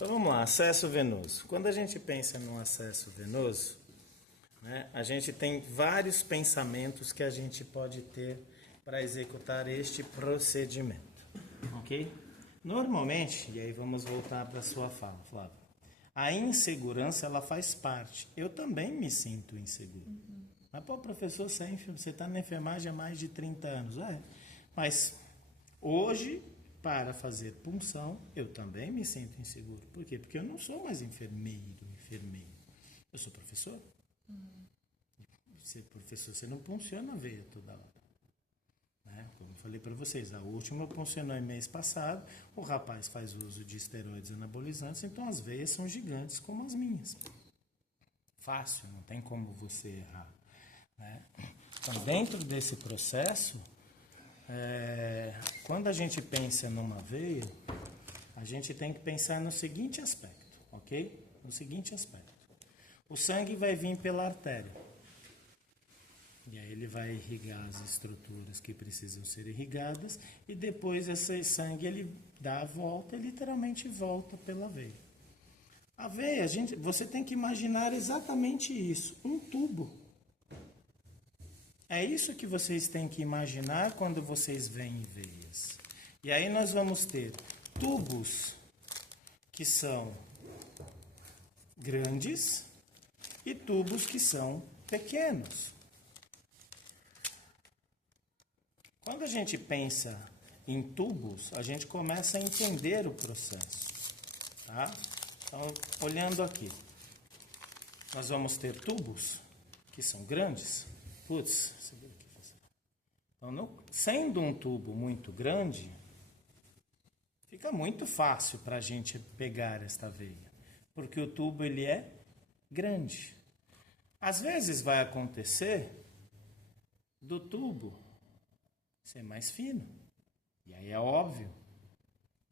Então vamos lá, acesso venoso. Quando a gente pensa no acesso venoso, né, a gente tem vários pensamentos que a gente pode ter para executar este procedimento, ok? Normalmente, e aí vamos voltar para a sua fala, Flávia, a insegurança ela faz parte. Eu também me sinto inseguro. Mas, pô, professor, você está na enfermagem há mais de 30 anos. Mas hoje, para fazer punção, eu também me sinto inseguro. Por quê? Porque eu não sou mais enfermeiro. Eu sou professor. Ser professor, você não punciona a veia toda hora. Né? Como eu falei para vocês, a última puncionou em mês passado, o rapaz faz uso de esteroides anabolizantes, então as veias são gigantes como as minhas. Fácil, não tem como você errar. Né? Então, dentro desse processo, quando a gente pensa numa veia, a gente tem que pensar no seguinte aspecto, ok? No seguinte aspecto. O sangue vai vir pela artéria. E aí ele vai irrigar as estruturas que precisam ser irrigadas e depois esse sangue ele dá a volta, literalmente volta pela veia. A veia, você tem que imaginar exatamente isso, um tubo. É isso que vocês têm que imaginar quando vocês veem veias. E aí nós vamos ter tubos que são grandes e tubos que são pequenos. Quando a gente pensa em tubos, a gente começa a entender o processo. Tá? Então, olhando aqui, nós vamos ter tubos que são grandes. Putz, então, sendo um tubo muito grande, fica muito fácil para a gente pegar esta veia, porque o tubo ele é grande. Às vezes vai acontecer do tubo ser mais fino, e aí é óbvio.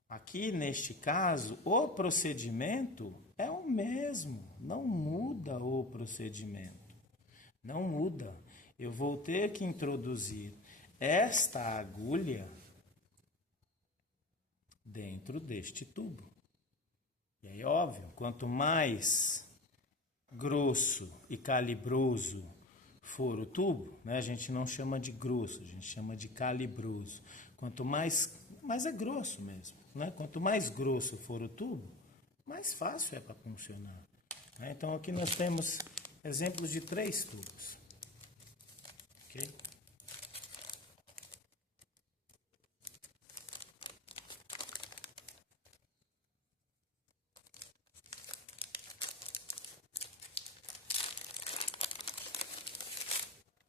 Aqui neste caso, o procedimento é o mesmo, não muda o procedimento. Não muda. Eu vou ter que introduzir esta agulha dentro deste tubo. E aí, óbvio, quanto mais grosso e calibroso for o tubo, né, a gente não chama de grosso, a gente chama de calibroso. Quanto mais é grosso mesmo, né? Quanto mais grosso for o tubo, mais fácil é para funcionar. Né? Então aqui nós temos exemplos de 3 tubos. Ok?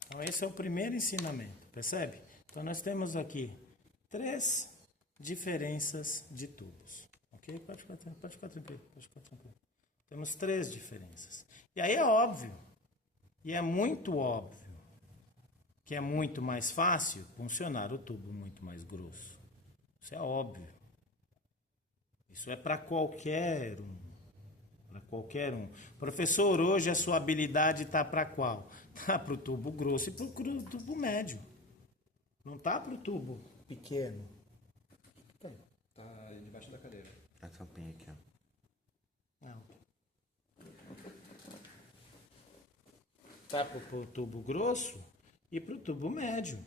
Então esse é o primeiro ensinamento, percebe? Então nós temos aqui 3 diferenças de tubos. Ok? Pode ficar tranquilo. Temos 3 diferenças. E aí é óbvio, e é muito óbvio, que é muito mais fácil funcionar o tubo muito mais grosso. Isso é óbvio. Isso é para qualquer um. Para qualquer um. Professor, hoje a sua habilidade está para qual? Está para o tubo grosso e para o tubo médio. Não está para o tubo pequeno. Tá debaixo da cadeira. A tampinha aqui, ó. Não. Tá para o tubo grosso e para o tubo médio.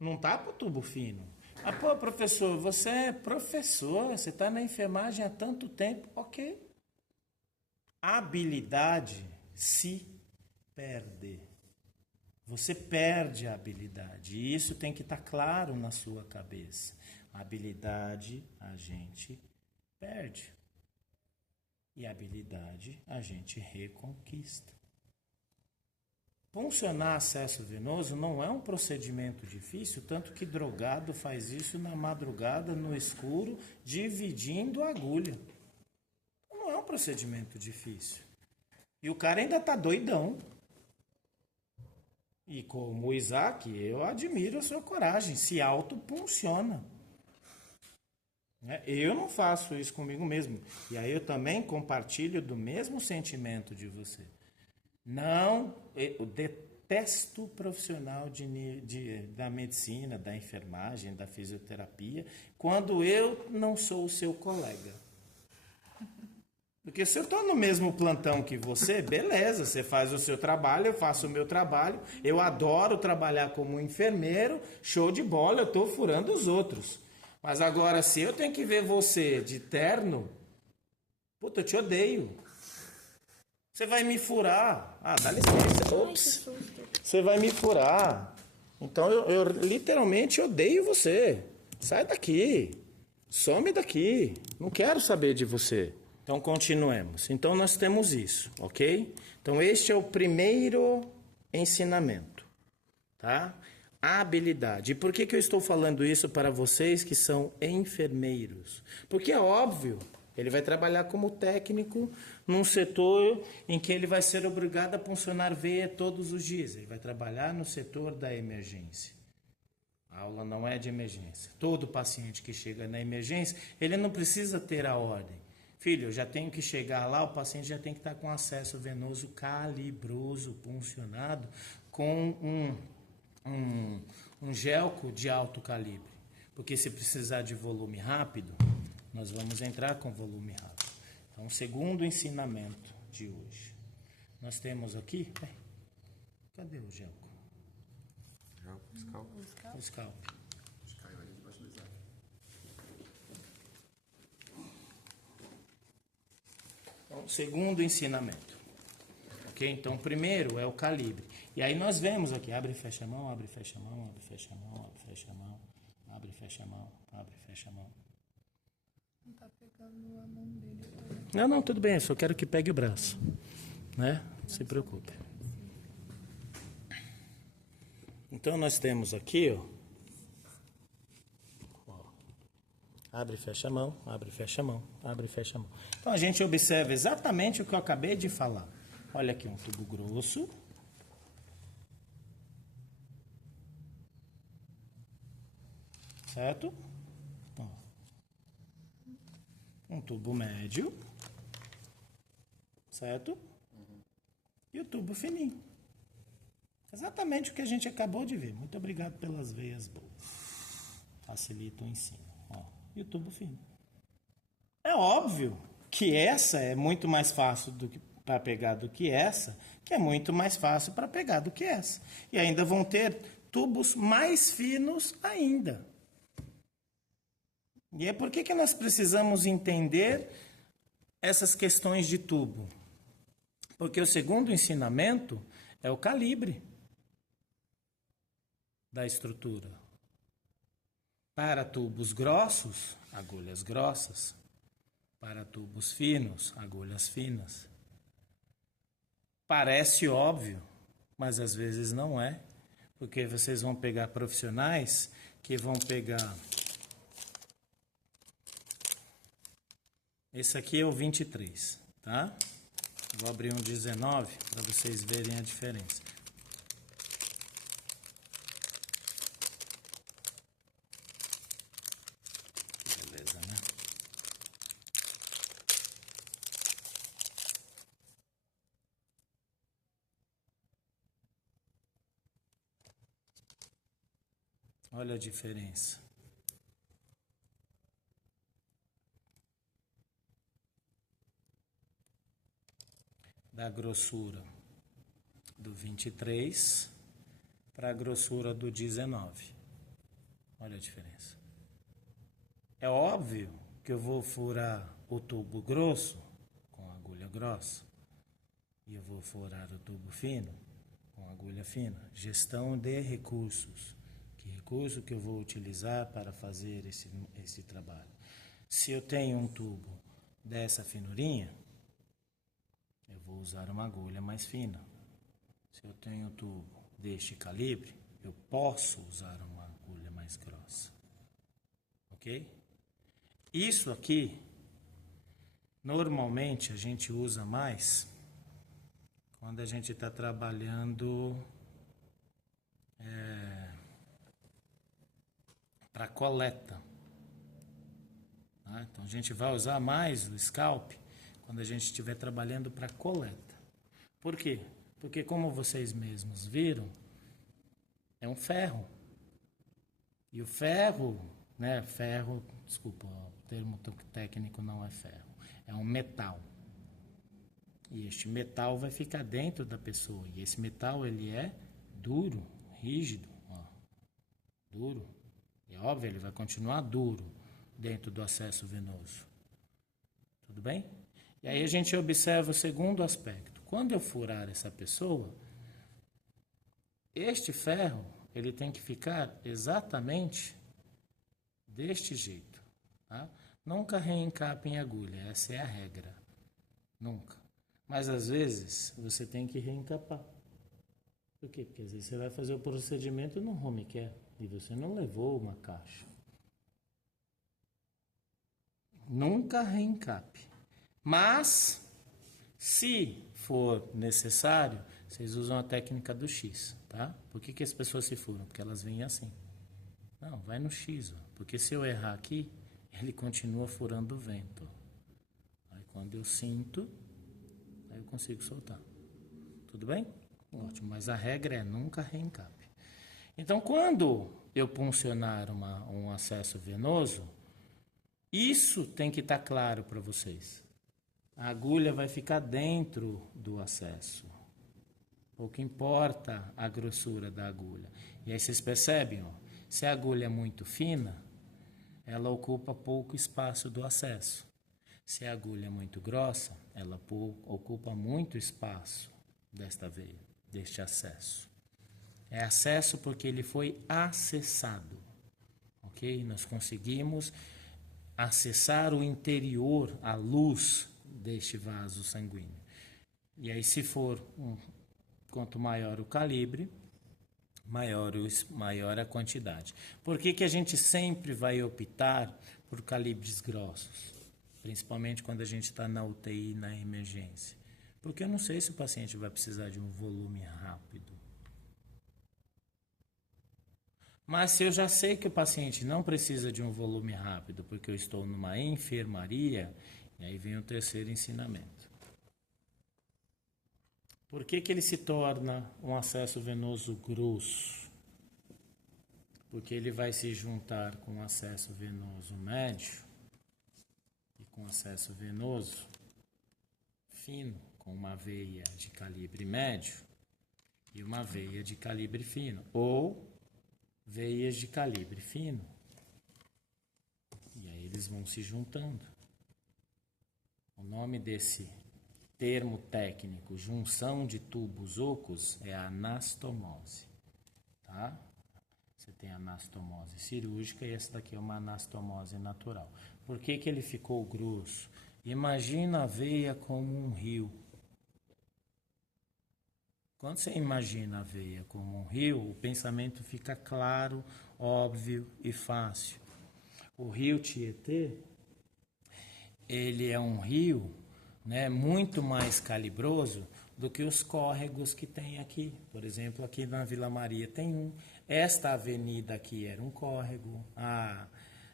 Não tá para o tubo fino. Ah, pô, professor, você é professor, você está na enfermagem há tanto tempo. Ok. A habilidade se perde. Você perde a habilidade. E isso tem que estar claro na sua cabeça. A habilidade a gente perde. E a habilidade a gente reconquista. Puncionar acesso venoso não é um procedimento difícil, tanto que drogado faz isso na madrugada, no escuro, dividindo a agulha. Não é um procedimento difícil. E o cara ainda tá doidão. E como o Isaac, eu admiro a sua coragem, se autopunciona. Eu não faço isso comigo mesmo. E aí eu também compartilho do mesmo sentimento de você. Não, eu detesto profissional da medicina, da enfermagem, da fisioterapia, quando eu não sou o seu colega. Porque se eu estou no mesmo plantão que você, beleza, você faz o seu trabalho, eu faço o meu trabalho. Eu adoro trabalhar como enfermeiro, show de bola, eu estou furando os outros. Mas agora, se eu tenho que ver você de terno, puta, eu te odeio. Você vai me furar. Ah, dá licença. Ops. Você vai me furar. Então eu literalmente odeio você. Sai daqui. Some daqui. Não quero saber de você. Então continuemos. Então nós temos isso, ok? Então este é o primeiro ensinamento, tá? A habilidade. E por que eu estou falando isso para vocês que são enfermeiros? Porque é óbvio, ele vai trabalhar como técnico num setor em que ele vai ser obrigado a funcionar veia todos os dias. Ele vai trabalhar no setor da emergência. A aula não é de emergência. Todo paciente que chega na emergência, ele não precisa ter a ordem. Filho, eu já tenho que chegar lá, o paciente já tem que estar com acesso venoso calibroso, puncionado, com um gelco de alto calibre. Porque se precisar de volume rápido, nós vamos entrar com volume rápido. Então, segundo ensinamento de hoje. Nós temos aqui... Cadê o gelco? O scalp. Então, segundo ensinamento. Ok? Então, primeiro é o calibre. E aí nós vemos aqui, abre e fecha a mão, abre e fecha a mão, abre e fecha a mão, abre e fecha a mão, abre e fecha a mão, abre e fecha a mão. Não tá pegando a mão dele. Não, tudo bem, eu só quero que pegue o braço. Né? Não se preocupe. Então, nós temos aqui, ó. Abre e fecha a mão, abre e fecha a mão, abre e fecha a mão. Então a gente observa exatamente o que eu acabei de falar. Olha aqui um tubo grosso. Certo? Ó. Um tubo médio. Certo? E o tubo fininho. Exatamente o que a gente acabou de ver. Muito obrigado pelas veias boas. Facilita o ensino. Ó. E o tubo fino. É óbvio que essa é muito mais fácil para pegar do que essa, que é muito mais fácil para pegar do que essa. E ainda vão ter tubos mais finos ainda. E é por que nós precisamos entender essas questões de tubo? Porque o segundo ensinamento é o calibre da estrutura. Para tubos grossos, agulhas grossas. Para tubos finos, agulhas finas. Parece óbvio, mas às vezes não é. Porque vocês vão pegar profissionais que vão pegar... Esse aqui é o 23, tá? Vou abrir um 19 para vocês verem a diferença. Beleza, né? Olha a diferença. Da grossura do 23 para a grossura do 19. Olha a diferença. É óbvio que eu vou furar o tubo grosso com agulha grossa e eu vou furar o tubo fino com agulha fina. Gestão de recursos. Que recurso que eu vou utilizar para fazer esse trabalho? Se eu tenho um tubo dessa finurinha, eu vou usar uma agulha mais fina. Se eu tenho um tubo deste calibre, eu posso usar uma agulha mais grossa. Ok? Isso aqui, normalmente a gente usa mais quando a gente está trabalhando para coleta. Tá? Então a gente vai usar mais o scalp quando a gente estiver trabalhando para coleta. Por quê? Porque como vocês mesmos viram, é um ferro. E o ferro, né, desculpa, o termo técnico não é ferro, é um metal. E este metal vai ficar dentro da pessoa. E esse metal, ele é duro, rígido, ó, duro. É óbvio, ele vai continuar duro dentro do acesso venoso. Tudo bem? E aí a gente observa o segundo aspecto. Quando eu furar essa pessoa, este ferro, ele tem que ficar exatamente deste jeito, tá? Nunca reencape em agulha, essa é a regra. Nunca. Mas às vezes você tem que reencapar. Por quê? Porque às vezes você vai fazer o procedimento no home care e você não levou uma caixa. Nunca reencape. Mas, se for necessário, vocês usam a técnica do X, tá? Por que as pessoas se furam? Porque elas vêm assim. Não, vai no X, ó. Porque se eu errar aqui, ele continua furando o vento. Aí quando eu sinto, aí eu consigo soltar. Tudo bem? Ótimo, mas a regra é nunca reencape. Então, quando eu puncionar um acesso venoso, isso tem que estar claro para vocês. A agulha vai ficar dentro do acesso. Pouco importa a grossura da agulha. E aí vocês percebem, ó, se a agulha é muito fina, ela ocupa pouco espaço do acesso. Se a agulha é muito grossa, ela ocupa muito espaço desta veia, deste acesso. É acesso porque ele foi acessado. Ok? Nós conseguimos acessar o interior, a luz deste vaso sanguíneo. E aí, se for quanto maior o calibre, maior a quantidade. Por que a gente sempre vai optar por calibres grossos? Principalmente quando a gente está na UTI, na emergência. Porque eu não sei se o paciente vai precisar de um volume rápido. Mas se eu já sei que o paciente não precisa de um volume rápido, porque eu estou numa enfermaria, e aí vem o terceiro ensinamento. Por que ele se torna um acesso venoso grosso? Porque ele vai se juntar com um acesso venoso médio e com acesso venoso fino, com uma veia de calibre médio e uma veia de calibre fino, ou veias de calibre fino. E aí eles vão se juntando. O nome desse termo técnico, junção de tubos ocos, é a anastomose. Tá? Você tem a anastomose cirúrgica e essa daqui é uma anastomose natural. Por que ele ficou grosso? Imagina a veia como um rio. Quando você imagina a veia como um rio, o pensamento fica claro, óbvio e fácil. O rio Tietê, ele é um rio, né, muito mais calibroso do que os córregos que tem aqui. Por exemplo, aqui na Vila Maria tem um. Esta avenida aqui era um córrego, a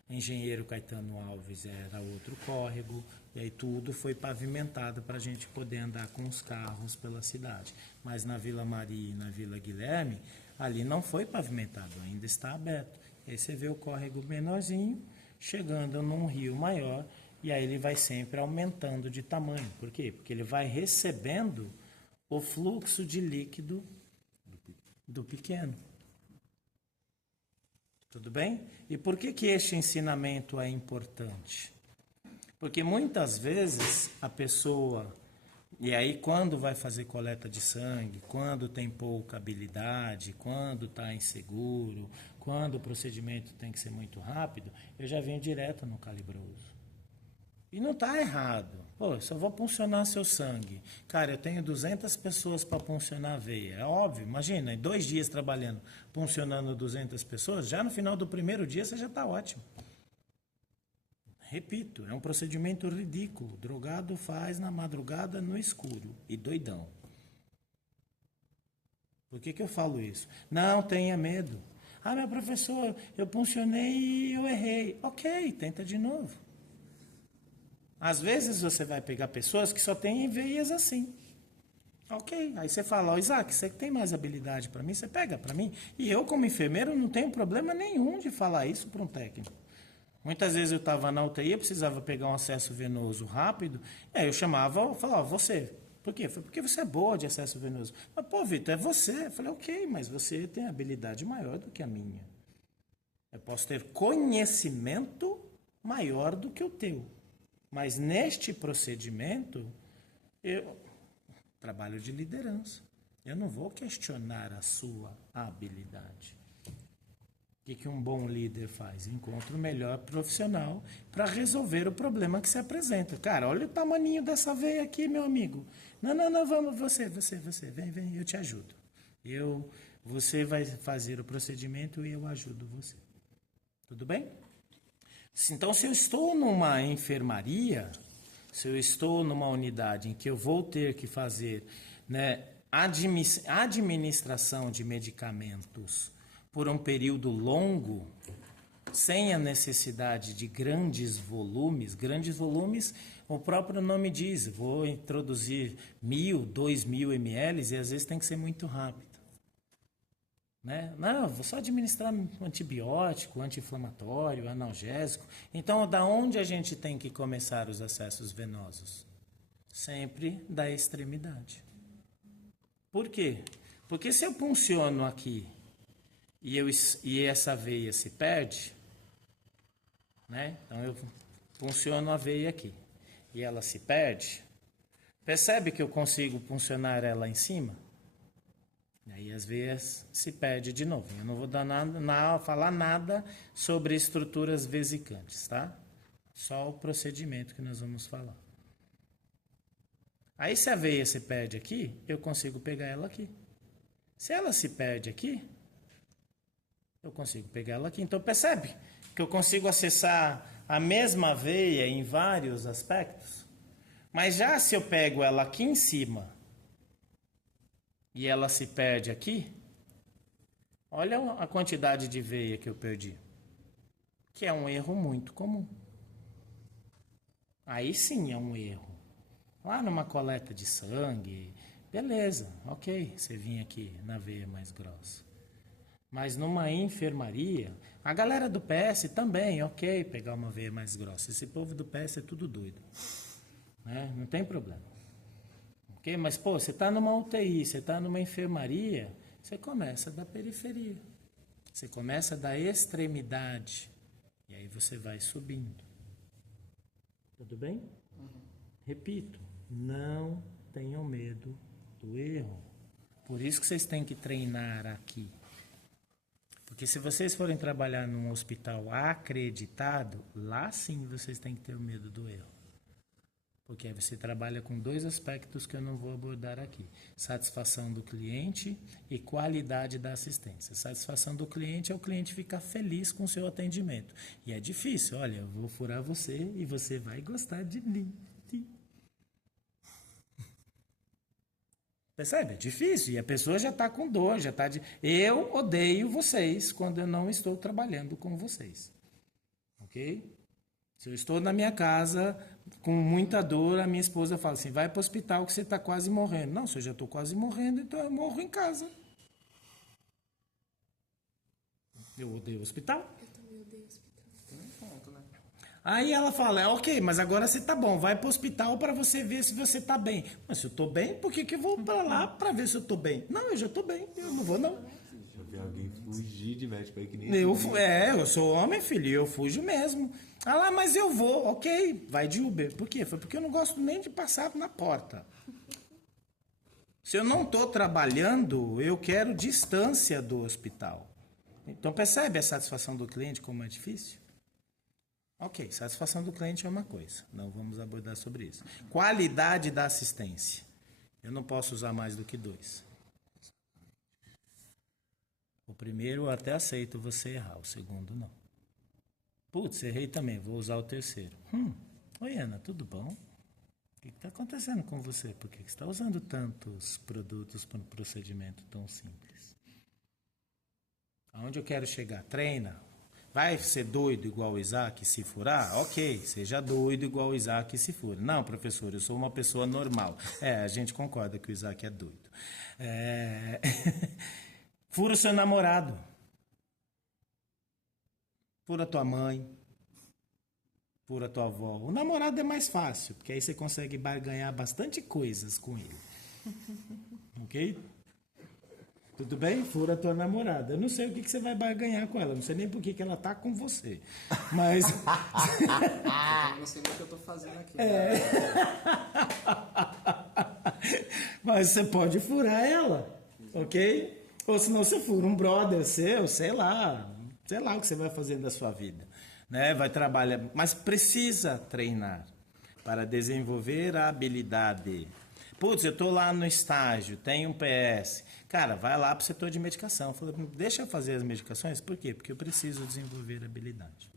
Engenheiro Caetano Alves era outro córrego, e aí tudo foi pavimentado para a gente poder andar com os carros pela cidade. Mas na Vila Maria e na Vila Guilherme, ali não foi pavimentado, ainda está aberto. E aí você vê o córrego menorzinho, chegando num rio maior, e aí ele vai sempre aumentando de tamanho. Por quê? Porque ele vai recebendo o fluxo de líquido do pequeno. Tudo bem? E por que este ensinamento é importante? Porque muitas vezes a pessoa, e aí quando vai fazer coleta de sangue, quando tem pouca habilidade, quando está inseguro, quando o procedimento tem que ser muito rápido, eu já venho direto no calibroso. E não está errado. Pô, eu só vou puncionar seu sangue. Cara, eu tenho 200 pessoas para puncionar a veia. É óbvio, imagina, em 2 dias trabalhando, puncionando 200 pessoas, já no final do primeiro dia você já está ótimo. Repito, é um procedimento ridículo. Drogado faz na madrugada no escuro e doidão. Por que eu falo isso? Não tenha medo. Ah, meu professor, eu puncionei e eu errei. Ok, tenta de novo. Às vezes você vai pegar pessoas que só têm veias assim. Ok, aí você fala, ó, Isaac, você tem mais habilidade para mim? Você pega para mim? E eu, como enfermeiro, não tenho problema nenhum de falar isso para um técnico. Muitas vezes eu estava na UTI, eu precisava pegar um acesso venoso rápido, e aí eu chamava, falava, você Por quê? Foi porque você é boa de acesso venoso. Mas, pô, Vitor, é você. Eu falei, ok, mas você tem habilidade maior do que a minha. Eu posso ter conhecimento maior do que o teu. Mas neste procedimento, eu trabalho de liderança. Eu não vou questionar a sua habilidade. O que um bom líder faz? Encontra o melhor profissional para resolver o problema que se apresenta. Cara, olha o tamaninho dessa veia aqui, meu amigo. Não, vamos, você, vem, eu te ajudo. Você vai fazer o procedimento e eu ajudo você. Tudo bem? Então, se eu estou numa enfermaria, se eu estou numa unidade em que eu vou ter que fazer, né, administração de medicamentos por um período longo, sem a necessidade de grandes volumes, o próprio nome diz, vou introduzir 1.000, 2.000 ml e às vezes tem que ser muito rápido. Né? Não, vou só administrar antibiótico, anti-inflamatório, analgésico. Então, da onde a gente tem que começar os acessos venosos? Sempre da extremidade. Por quê? Porque se eu punciono aqui e essa veia se perde, né? Então eu punciono a veia aqui e ela se perde, percebe que eu consigo puncionar ela em cima? Aí as veias se perdem de novo. Eu não vou dar falar nada sobre estruturas vesicantes, tá? Só o procedimento que nós vamos falar. Aí se a veia se perde aqui, eu consigo pegar ela aqui. Se ela se perde aqui, eu consigo pegar ela aqui. Então percebe que eu consigo acessar a mesma veia em vários aspectos? Mas já se eu pego ela aqui em cima e ela se perde aqui, olha a quantidade de veia que eu perdi. Que é um erro muito comum. Aí sim é um erro. Lá numa coleta de sangue, beleza, ok, você vinha aqui na veia mais grossa. Mas numa enfermaria, a galera do PS também, ok, pegar uma veia mais grossa. Esse povo do PS é tudo doido. Né? Não tem problema. Okay? Mas, pô, você está numa UTI, você está numa enfermaria, você começa da periferia. Você começa da extremidade. E aí você vai subindo. Tudo bem? Repito, não tenham medo do erro. Por isso que vocês têm que treinar aqui. Porque se vocês forem trabalhar num hospital acreditado, lá sim vocês têm que ter o medo do erro. Porque aí você trabalha com dois aspectos que eu não vou abordar aqui. Satisfação do cliente e qualidade da assistência. Satisfação do cliente é o cliente ficar feliz com o seu atendimento. E é difícil, olha, eu vou furar você e você vai gostar de mim. Percebe? É difícil. E a pessoa já está com dor, já está de... Eu odeio vocês quando eu não estou trabalhando com vocês. Ok? Se eu estou na minha casa com muita dor, a minha esposa fala assim, vai para o hospital que você está quase morrendo. Não, se eu já estou quase morrendo, então eu morro em casa. Eu odeio o hospital. Eu também odeio hospital. Tem um ponto, né? Aí ela fala, ok, mas agora você tá bom, vai para o hospital para você ver se você tá bem. Mas se eu tô bem, por que eu vou para lá para ver se eu tô bem? Não, eu já tô bem, eu não vou não. Já vi alguém fugir de médico aí que nem... Eu sou homem, filho, eu fujo mesmo. Ah lá, mas eu vou, ok, vai de Uber. Por quê? Foi porque eu não gosto nem de passar na porta. Se eu não estou trabalhando, eu quero distância do hospital. Então percebe a satisfação do cliente como é difícil? Ok, satisfação do cliente é uma coisa, não vamos abordar sobre isso. Qualidade da assistência. Eu não posso usar mais do que 2. O primeiro eu até aceito você errar, o segundo não. Putz, errei também, vou usar o terceiro. Oi, Ana, tudo bom? O que está acontecendo com você? Por que você está usando tantos produtos para um procedimento tão simples? Aonde eu quero chegar? Treina. Vai ser doido igual o Isaac se furar? Ok, seja doido igual o Isaac se fura. Não, professor, eu sou uma pessoa normal. A gente concorda que o Isaac é doido. Fura o seu namorado. Fura tua mãe. fura tua avó. O namorado é mais fácil, porque aí você consegue barganhar bastante coisas com ele. Ok? Tudo bem? Fura tua namorada. Eu não sei o que você vai barganhar com ela. Não sei nem por que ela tá com você. Mas... Eu não sei nem o que eu tô fazendo aqui. Mas você pode furar ela, ok? Ou senão você fura um brother seu, sei lá o que você vai fazer da sua vida, né? Vai trabalhar, mas precisa treinar para desenvolver a habilidade. Putz, eu tô lá no estágio, tenho um PS. Cara, vai lá pro setor de medicação. Fala, deixa eu fazer as medicações. Por quê? Porque eu preciso desenvolver habilidade,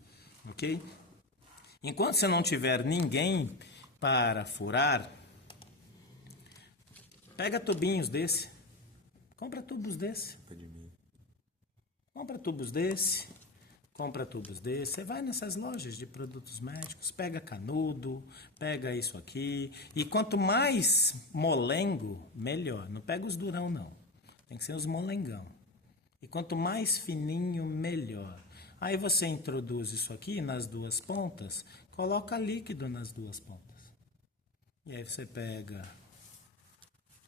ok? Enquanto você não tiver ninguém para furar, pega tubinhos desse. Compra tubos desse. Compra tubos desse. Compra tubos desse. Você vai nessas lojas de produtos médicos, pega canudo, pega isso aqui. E quanto mais molengo, melhor. Não pega os durão, não. Tem que ser os molengão. E quanto mais fininho, melhor. Aí você introduz isso aqui nas duas pontas, coloca líquido nas duas pontas. E aí você pega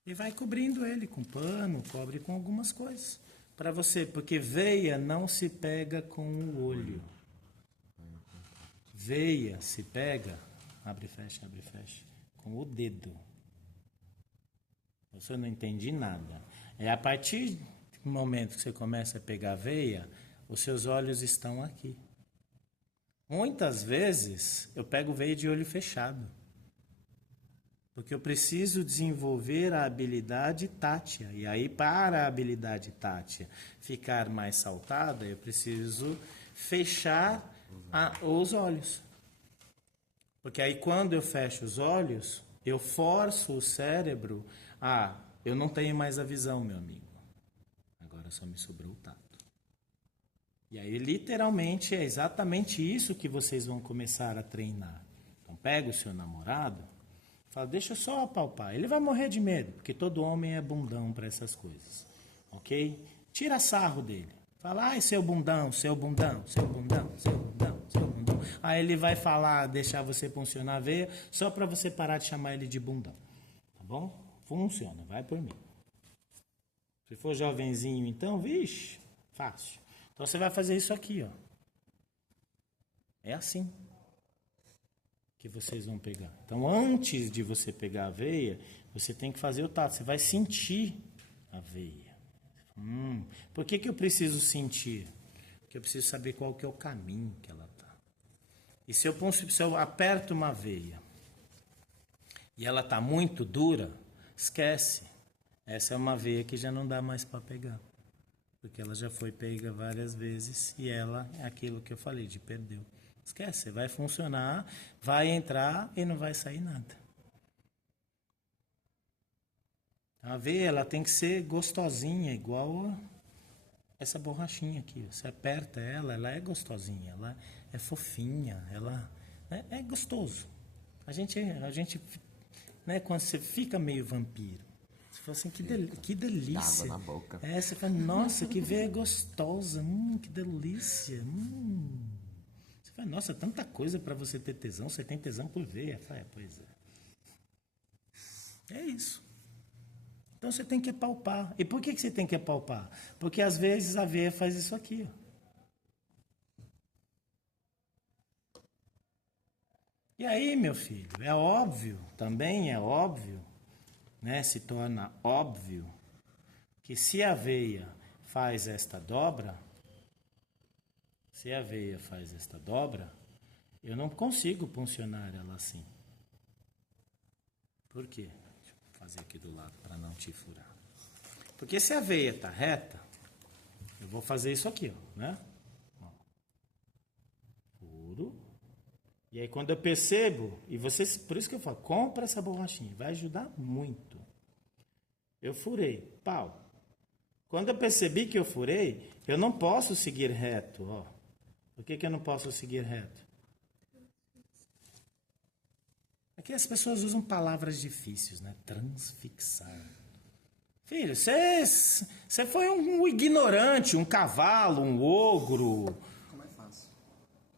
e vai cobrindo ele com pano, cobre com algumas coisas. Para você, porque veia não se pega com o olho. Veia se pega, abre e fecha, com o dedo. Você não entende nada. É a partir do momento que você começa a pegar a veia, os seus olhos estão aqui. Muitas vezes eu pego veia de olho fechado. Porque eu preciso desenvolver a habilidade tátil. E aí, para a habilidade tátil ficar mais saltada, eu preciso fechar os olhos. Porque aí, quando eu fecho os olhos, eu forço o cérebro a... Eu não tenho mais a visão, meu amigo. Agora só me sobrou o tato. E aí, literalmente, é exatamente isso que vocês vão começar a treinar. Então, pega o seu namorado... Fala, deixa eu só apalpar. Ele vai morrer de medo, porque todo homem é bundão para essas coisas. Ok? Tira sarro dele. Fala, ai, seu bundão, seu bundão, seu bundão, seu bundão, seu bundão. Aí ele vai falar, deixar você funcionar a veia, só para você parar de chamar ele de bundão. Tá bom? Funciona, vai por mim. Se for jovenzinho, então, vixe, fácil. Então você vai fazer isso aqui, ó. É assim que vocês vão pegar. Então, antes de você pegar a veia, você tem que fazer o tato. Você vai sentir a veia. Por que eu preciso sentir? Porque eu preciso saber qual que é o caminho que ela está. E se eu aperto uma veia e ela está muito dura, esquece. Essa é uma veia que já não dá mais para pegar. Porque ela já foi pega várias vezes e ela é aquilo que eu falei, de perdeu. Esquece, vai funcionar, vai entrar e não vai sair nada. A veia, ela tem que ser gostosinha, igual essa borrachinha aqui. Você aperta ela é gostosinha, ela é fofinha, ela é gostoso. A gente, né, quando você fica meio vampiro, você fala assim, que delícia. Água na boca. Você fala, nossa, que veia gostosa, que delícia, Você fala, nossa, tanta coisa para você ter tesão, você tem tesão por veia. Fala, pois é. É isso. Então você tem que apalpar. E por que você tem que apalpar? Porque às vezes a veia faz isso aqui, ó. E aí, meu filho, é óbvio, também é óbvio, né? Se torna óbvio que se a veia faz esta dobra, eu não consigo puncionar ela assim. Por quê? Deixa eu fazer aqui do lado para não te furar. Porque se a veia está reta, eu vou fazer isso aqui, ó, né? Ó. Furo. E aí quando eu percebo, e vocês, por isso que eu falo, compra essa borrachinha, vai ajudar muito. Eu furei, pau. Quando eu percebi que eu furei, eu não posso seguir reto, ó. Por que eu não posso seguir reto? Aqui as pessoas usam palavras difíceis, né? Transfixar. Filho, você foi um ignorante, um cavalo, um ogro. Como é fácil?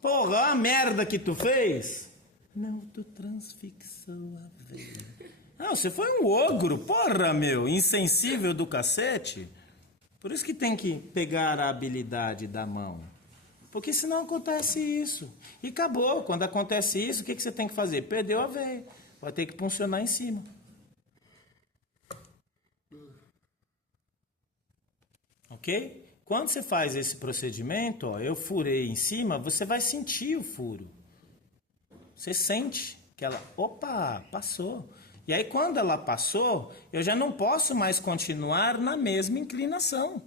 Porra, a merda que tu fez. Não, tu transfixou a veia. Não, você foi um ogro, porra, meu, insensível do cacete. Por isso que tem que pegar a habilidade da mão. Porque senão acontece isso. E acabou. Quando acontece isso, o que você tem que fazer? Perdeu a veia. Vai ter que puncionar em cima. Ok? Quando você faz esse procedimento, ó, eu furei em cima, você vai sentir o furo. Você sente que ela, opa, passou. E aí quando ela passou, eu já não posso mais continuar na mesma inclinação.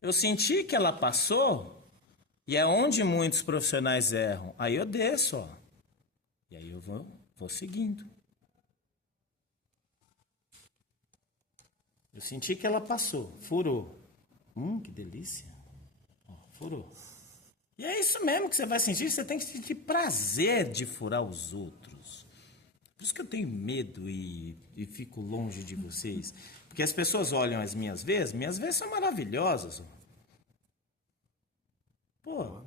Eu senti que ela passou, e é onde muitos profissionais erram. Aí eu desço, ó. E aí eu vou seguindo. Eu senti que ela passou, furou. Que delícia. Ó, furou. E é isso mesmo que você vai sentir. Você tem que sentir prazer de furar os outros. Por isso que eu tenho medo e fico longe de vocês. Porque as pessoas olham as minhas veias são maravilhosas. Pô,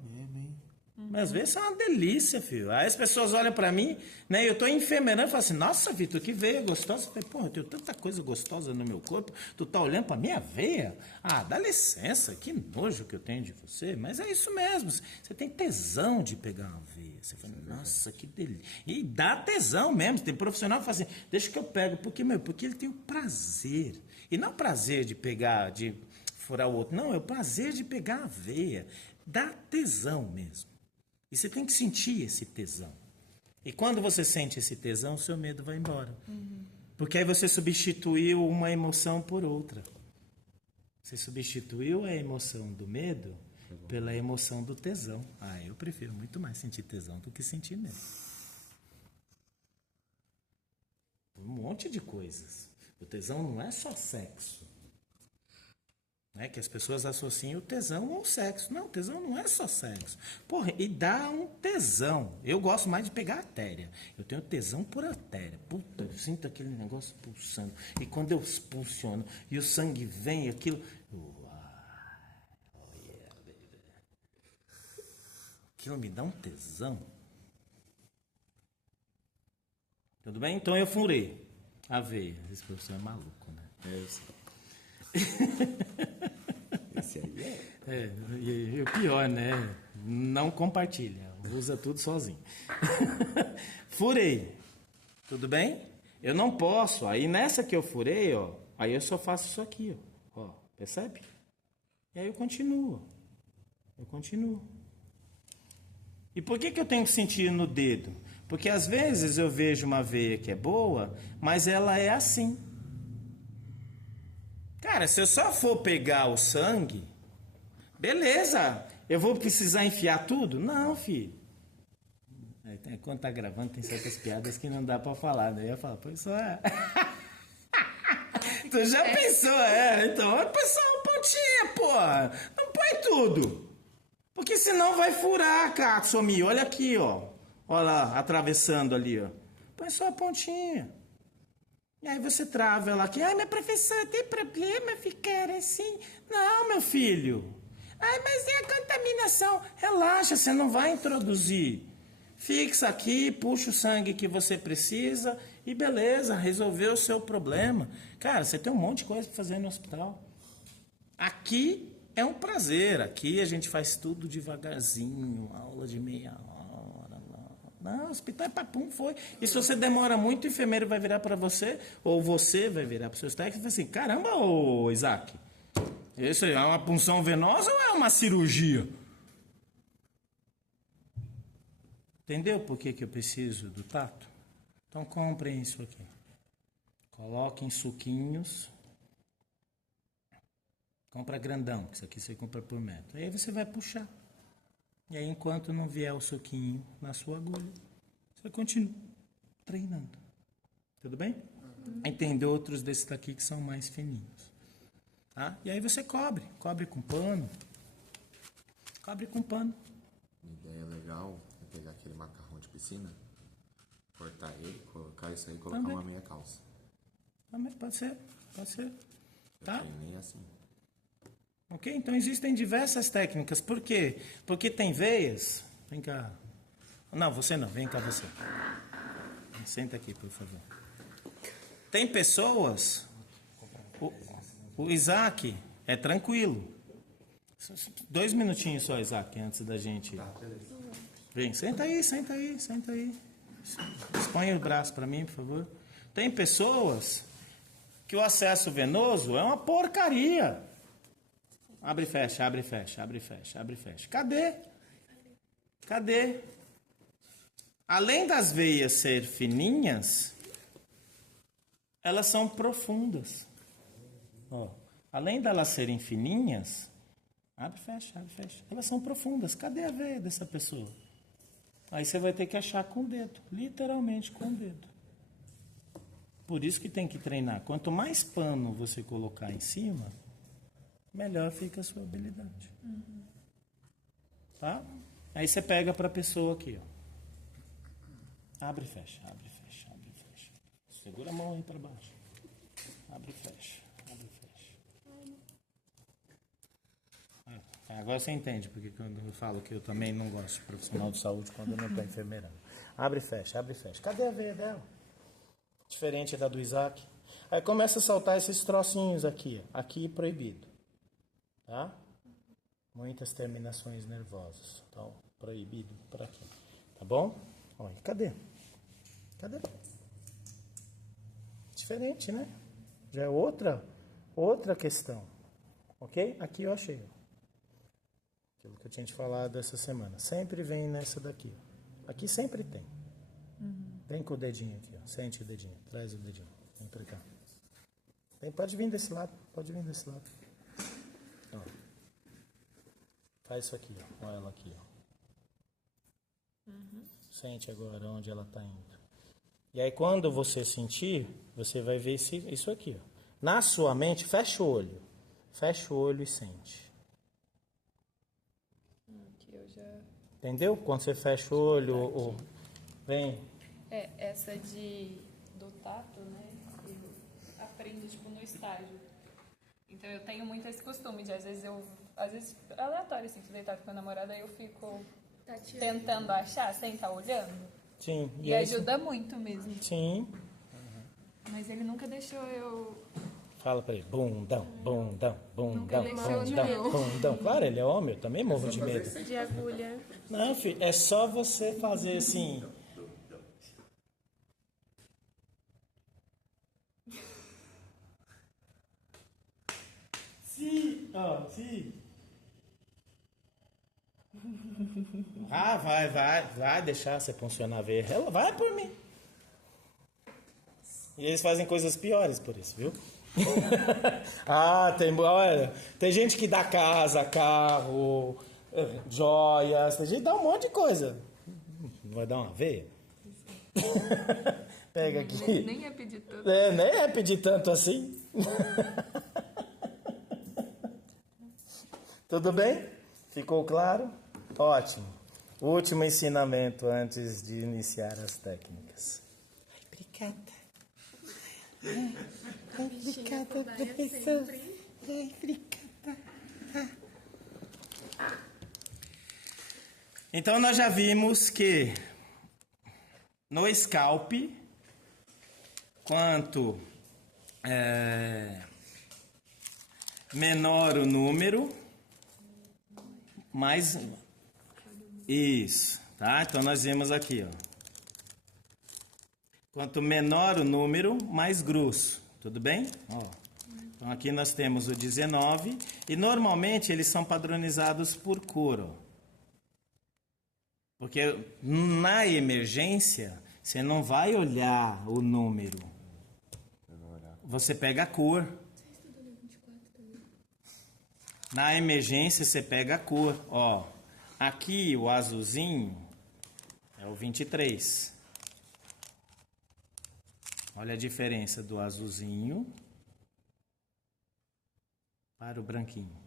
minhas veias são uma delícia, filho. Aí as pessoas olham pra mim, né? Eu tô enfermeirando e falam assim, nossa, Vitor, que veia gostosa. Eu falei, porra, eu tenho tanta coisa gostosa no meu corpo, tu tá olhando pra minha veia? Ah, dá licença, que nojo que eu tenho de você. Mas é isso mesmo, você tem tesão de pegar uma veia. Você fala, nossa, que delícia. E dá tesão mesmo, tem profissional que fala assim, deixa que eu pego. Porque ele tem o prazer. E não o prazer de pegar, de furar o outro. Não, é o prazer de pegar a veia. Dá tesão mesmo. E você tem que sentir esse tesão. E quando você sente esse tesão, o seu medo vai embora. Porque aí você substituiu uma emoção por outra. Você substituiu a emoção do medo pela emoção do tesão. Ah, eu prefiro muito mais sentir tesão do que sentir medo. Um monte de coisas. O tesão não é só sexo. Né? Que as pessoas associam o tesão ao sexo. Não, o tesão não é só sexo. Porra, e dá um tesão. Eu gosto mais de pegar a artéria. Eu tenho tesão por artéria. Puta, eu sinto aquele negócio pulsando. E quando eu pulsiono e o sangue vem, aquilo... Aquilo me dá um tesão. Tudo bem? Então eu furei a veia. Esse professor é maluco, né? É isso. Esse aí E o pior, né? Não compartilha. Usa tudo sozinho. Furei. Tudo bem? Eu não posso. Aí nessa que eu furei, ó. Aí eu só faço isso aqui, ó. Percebe? E aí eu continuo. Eu continuo. E por que eu tenho que sentir no dedo? Porque às vezes eu vejo uma veia que é boa, mas ela é assim. Cara, se eu só for pegar o sangue, beleza, eu vou precisar enfiar tudo? Não, filho. Quando tá gravando, tem certas piadas que não dá pra falar. Daí eu falo, pois só é. Tu já pensou, então é só uma pontinha, porra. Não põe tudo. Porque senão vai furar, Katsumi. Olha aqui, ó. Olha lá, atravessando ali, ó. Põe só a pontinha. E aí você trava ela aqui. Ai, minha professora, tem problema ficar assim? Não, meu filho. Ai, mas é a contaminação. Relaxa, você não vai introduzir. Fixa aqui, puxa o sangue que você precisa e beleza, resolveu o seu problema. Cara, você tem um monte de coisa para fazer no hospital. Aqui é um prazer. Aqui a gente faz tudo devagarzinho, aula de meia hora. Não, o hospital é papum, foi. E se você demora muito, o enfermeiro vai virar para você, ou você vai virar para os seus técnicos e vai assim, caramba, ô Isaac, isso aí é uma punção venosa ou é uma cirurgia? Entendeu por que eu preciso do tato? Então comprem isso aqui. Coloquem suquinhos. Compra grandão, que isso aqui você compra por metro. Aí você vai puxar. E aí, enquanto não vier o suquinho na sua agulha, você continua treinando. Tudo bem? Aí tem outros desses daqui que são mais fininhos. Tá? E aí você cobre com pano. Cobre com pano. Uma ideia legal é pegar aquele macarrão de piscina, cortar ele, colocar isso aí e colocar Também. uma meia calça. Também pode ser. Eu Tá? treinei assim. Ok? Então existem diversas técnicas. Por quê? Porque tem veias. Vem cá. Não, você não. Vem cá você. Senta aqui, por favor. Tem pessoas... O Isaac é tranquilo. 2 minutinhos só, Isaac, antes da gente... Vem, senta aí, senta aí, senta aí. Expõe o braço para mim, por favor. Tem pessoas que o acesso venoso é uma porcaria. Abre e fecha, abre e fecha, abre e fecha, abre e fecha. Cadê? Cadê? Além das veias ser fininhas, elas são profundas. Ó, além delas serem fininhas, abre e fecha, abre e fecha. Elas são profundas. Cadê a veia dessa pessoa? Aí você vai ter que achar com o dedo, literalmente com o dedo. Por isso que tem que treinar. Quanto mais pano você colocar em cima, melhor fica a sua habilidade. Tá? Aí você pega para a pessoa aqui, ó. Abre e fecha, abre e fecha, abre e fecha. Segura a mão aí para baixo. Abre e fecha, abre e fecha. Agora você entende porque quando eu falo que eu também não gosto de profissional de saúde quando eu não estou enfermeirando. Abre e fecha, abre e fecha. Cadê a veia dela? Diferente da do Isaac. Aí começa a saltar esses trocinhos aqui, ó. Aqui proibido. Tá? Muitas terminações nervosas. Então, proibido por aqui. Tá bom? Olha, cadê? Cadê? Diferente, né? Já é outra questão. Ok? Aqui eu achei. Aquilo que eu tinha te falado essa semana. Sempre vem nessa daqui. Ó. Aqui sempre tem. Vem com o dedinho aqui, ó. Sente o dedinho. Traz o dedinho. Vem pra cá. Pode vir desse lado. Pode vir desse lado. Ó. Faz isso aqui, ó. Olha ela aqui, ó. Sente agora onde ela está indo. E aí quando você sentir, você vai ver isso aqui, ó. Na sua mente, fecha o olho. Fecha o olho e sente. Aqui eu já... Entendeu? Quando você fecha o olho, vem. Essa do tato, né? Eu aprendo, tipo, no estágio. Então eu tenho muito esse costume de, às vezes, aleatório, assim, tô deitado com a namorada, aí eu fico tentando achar, sem estar olhando. Sim. E ajuda muito mesmo. Sim. Mas ele nunca deixou eu... Fala pra ele. Bundão, bundão, bundão, deixou de bundão, medo. bundão. Claro, ele é homem, eu também morro de medo. De agulha. Não, filho, é só você fazer assim. Sim, ó, sim. Ah, vai deixar você funcionar a ver. Ela vai por mim. E eles fazem coisas piores por isso, viu? Olha, tem gente que dá casa, carro, joias, tem gente que dá um monte de coisa. Não vai dar uma veia? Pega aqui. Nem é pedir tanto. Nem é pedir tanto assim. Tudo bem? Ficou claro? Ótimo. Último ensinamento antes de iniciar as técnicas. Ai, obrigada. Obrigada, professor. Ai, obrigada. Então, nós já vimos que no scalp, quanto menor o número, mais... Isso, tá? Então, nós vimos aqui, ó. Quanto menor o número, mais grosso. Tudo bem? Ó. Então, aqui nós temos o 19. E, normalmente, eles são padronizados por cor, ó. Porque na emergência, você não vai olhar o número. Você pega a cor. Na emergência, você pega a cor. Ó, aqui o azulzinho é o 23. Olha a diferença do azulzinho para o branquinho.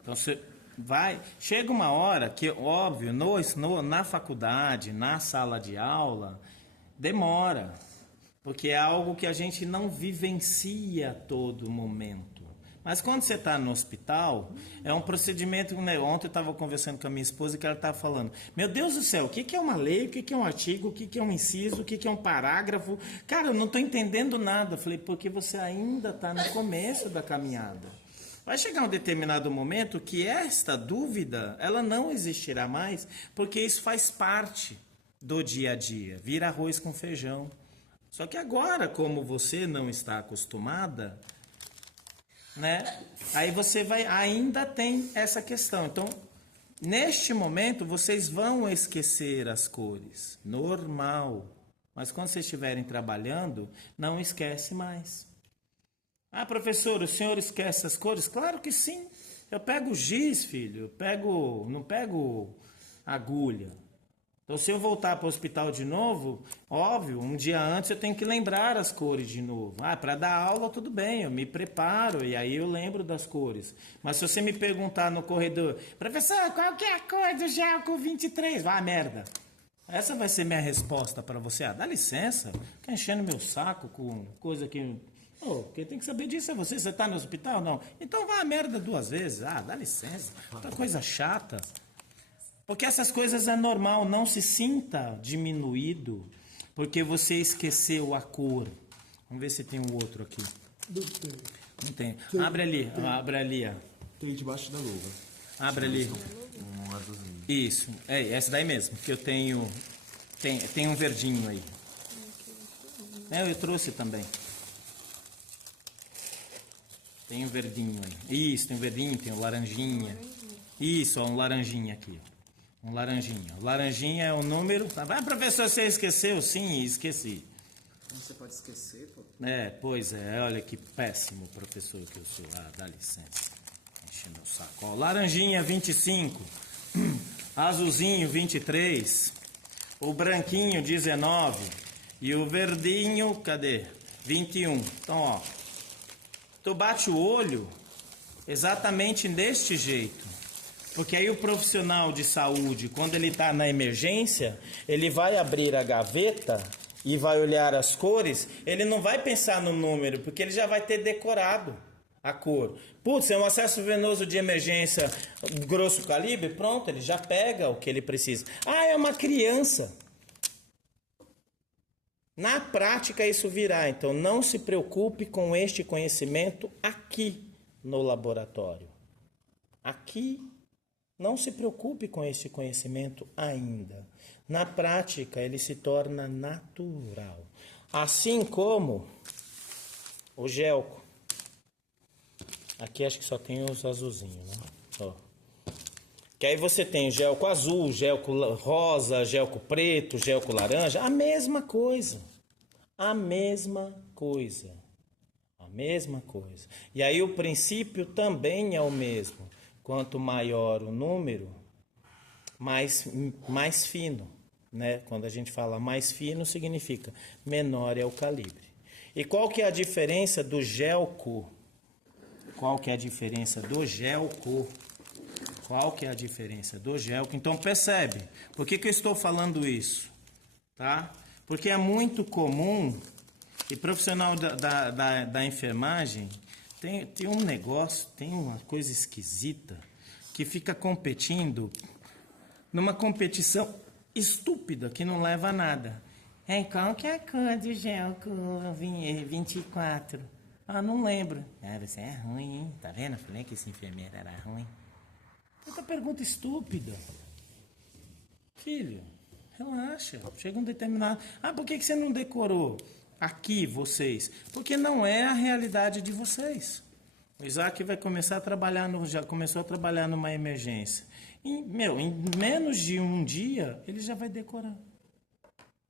Então, você vai... Chega uma hora que, óbvio, na faculdade, na sala de aula, demora. Porque é algo que a gente não vivencia a todo momento. Mas quando você está no hospital, é um procedimento, né? Ontem eu estava conversando com a minha esposa que ela estava falando, meu Deus do céu, o que é uma lei, o que é um artigo, o que é um inciso, o que é um parágrafo? Cara, eu não estou entendendo nada. Eu falei, porque você ainda está no começo da caminhada. Vai chegar um determinado momento que esta dúvida, ela não existirá mais, porque isso faz parte do dia a dia, vira arroz com feijão. Só que agora, como você não está acostumada, né? Aí você vai, ainda tem essa questão. Então, neste momento, vocês vão esquecer as cores, normal. Mas quando vocês estiverem trabalhando, não esquece mais. Ah, professor, o senhor esquece as cores? Claro que sim. Eu pego giz, filho. Não pego agulha. Então, se eu voltar para o hospital de novo, óbvio, um dia antes eu tenho que lembrar as cores de novo. Ah, para dar aula, tudo bem, eu me preparo e aí eu lembro das cores. Mas se você me perguntar no corredor, professor, qual que é a cor do Gelco 23? Vá, merda. Essa vai ser minha resposta para você. Ah, dá licença, fica enchendo meu saco com coisa que... quem tem que saber disso é você. Você está no hospital? Não. Então vá a merda 2 vezes. Ah, dá licença. Outra coisa chata. Porque essas coisas é normal, não se sinta diminuído porque você esqueceu a cor. Vamos ver se tem um outro aqui. Não tem. Abre ali. Ó. Tem debaixo da luva. Abre ali. Um azulzinho. Isso, essa daí mesmo, que eu tenho. Tem um verdinho aí. Eu trouxe também. Tem um verdinho aí. Isso, tem um verdinho, tem um laranjinha. Isso, ó, um laranjinha aqui. Um laranjinha. O laranjinha é o número. Ah, professor, você esqueceu? Sim, esqueci. Como você pode esquecer, pô? Pois é. Olha que péssimo professor que eu sou. Ah, dá licença. Enchendo o saco. Ó, laranjinha 25. Azulzinho 23. O branquinho 19. E o verdinho, cadê? 21. Então, ó. Tu bate o olho exatamente deste jeito. Porque aí o profissional de saúde, quando ele está na emergência, ele vai abrir a gaveta e vai olhar as cores, ele não vai pensar no número, porque ele já vai ter decorado a cor. Putz, é um acesso venoso de emergência grosso calibre, pronto, ele já pega o que ele precisa. Ah, é uma criança. Na prática isso virá, então não se preocupe com este conhecimento aqui no laboratório. Aqui não se preocupe com esse conhecimento ainda. Na prática, ele se torna natural. Assim como o gelco. Aqui acho que só tem os azulzinhos, né? Ó. Que aí você tem gelco azul, gelco rosa, gelco preto, gelco laranja. A mesma coisa. A mesma coisa. A mesma coisa. E aí o princípio também é o mesmo. Quanto maior o número, mais fino, né? Quando a gente fala mais fino, significa menor é o calibre. E qual que é a diferença do gelco? Qual que é a diferença do gelco? Qual que é a diferença do gelco? Então percebe, por que eu estou falando isso? Tá? Porque é muito comum, e profissional da enfermagem... Tem um negócio, tem uma coisa esquisita que fica competindo numa competição estúpida que não leva a nada. Qual que é a cor do gelco 24? Ah, não lembro. Ah, você é ruim, hein? Tá vendo? Eu falei que esse enfermeiro era ruim. Outra pergunta estúpida. Filho, relaxa. Chega um determinado... Ah, por que você não decorou? Aqui, vocês, porque não é a realidade de vocês. O Isaac vai começar a trabalhar, já começou a trabalhar numa emergência. Em menos de um dia, ele já vai decorar.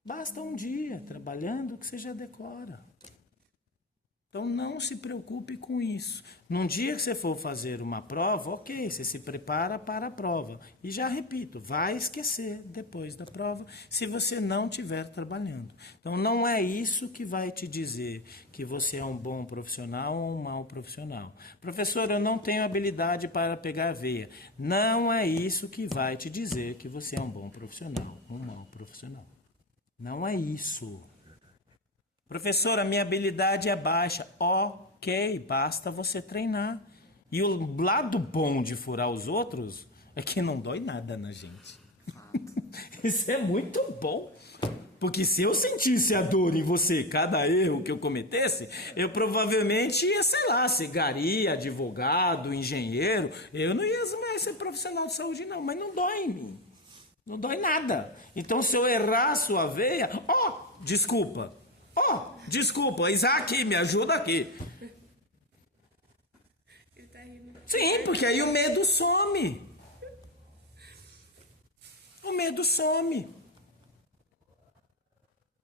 Basta um dia trabalhando que você já decora. Então não se preocupe com isso. Num dia que você for fazer uma prova, ok, você se prepara para a prova. E já repito, vai esquecer depois da prova se você não estiver trabalhando. Então não é isso que vai te dizer que você é um bom profissional ou um mau profissional. Professor, eu não tenho habilidade para pegar veia. Não é isso que vai te dizer que você é um bom profissional ou um mau profissional. Não é isso. Professor, a minha habilidade é baixa. Ok, basta você treinar. E o lado bom de furar os outros é que não dói nada na gente. Isso é muito bom. Porque se eu sentisse a dor em você, cada erro que eu cometesse, eu provavelmente ia, sei lá, ser gari, advogado, engenheiro. Eu não ia mais ser profissional de saúde, não. Mas não dói em mim. Não dói nada. Então, se eu errar a sua veia... desculpa. Desculpa. Isaac, me ajuda aqui. Ele tá rindo. Sim, porque aí o medo some. O medo some.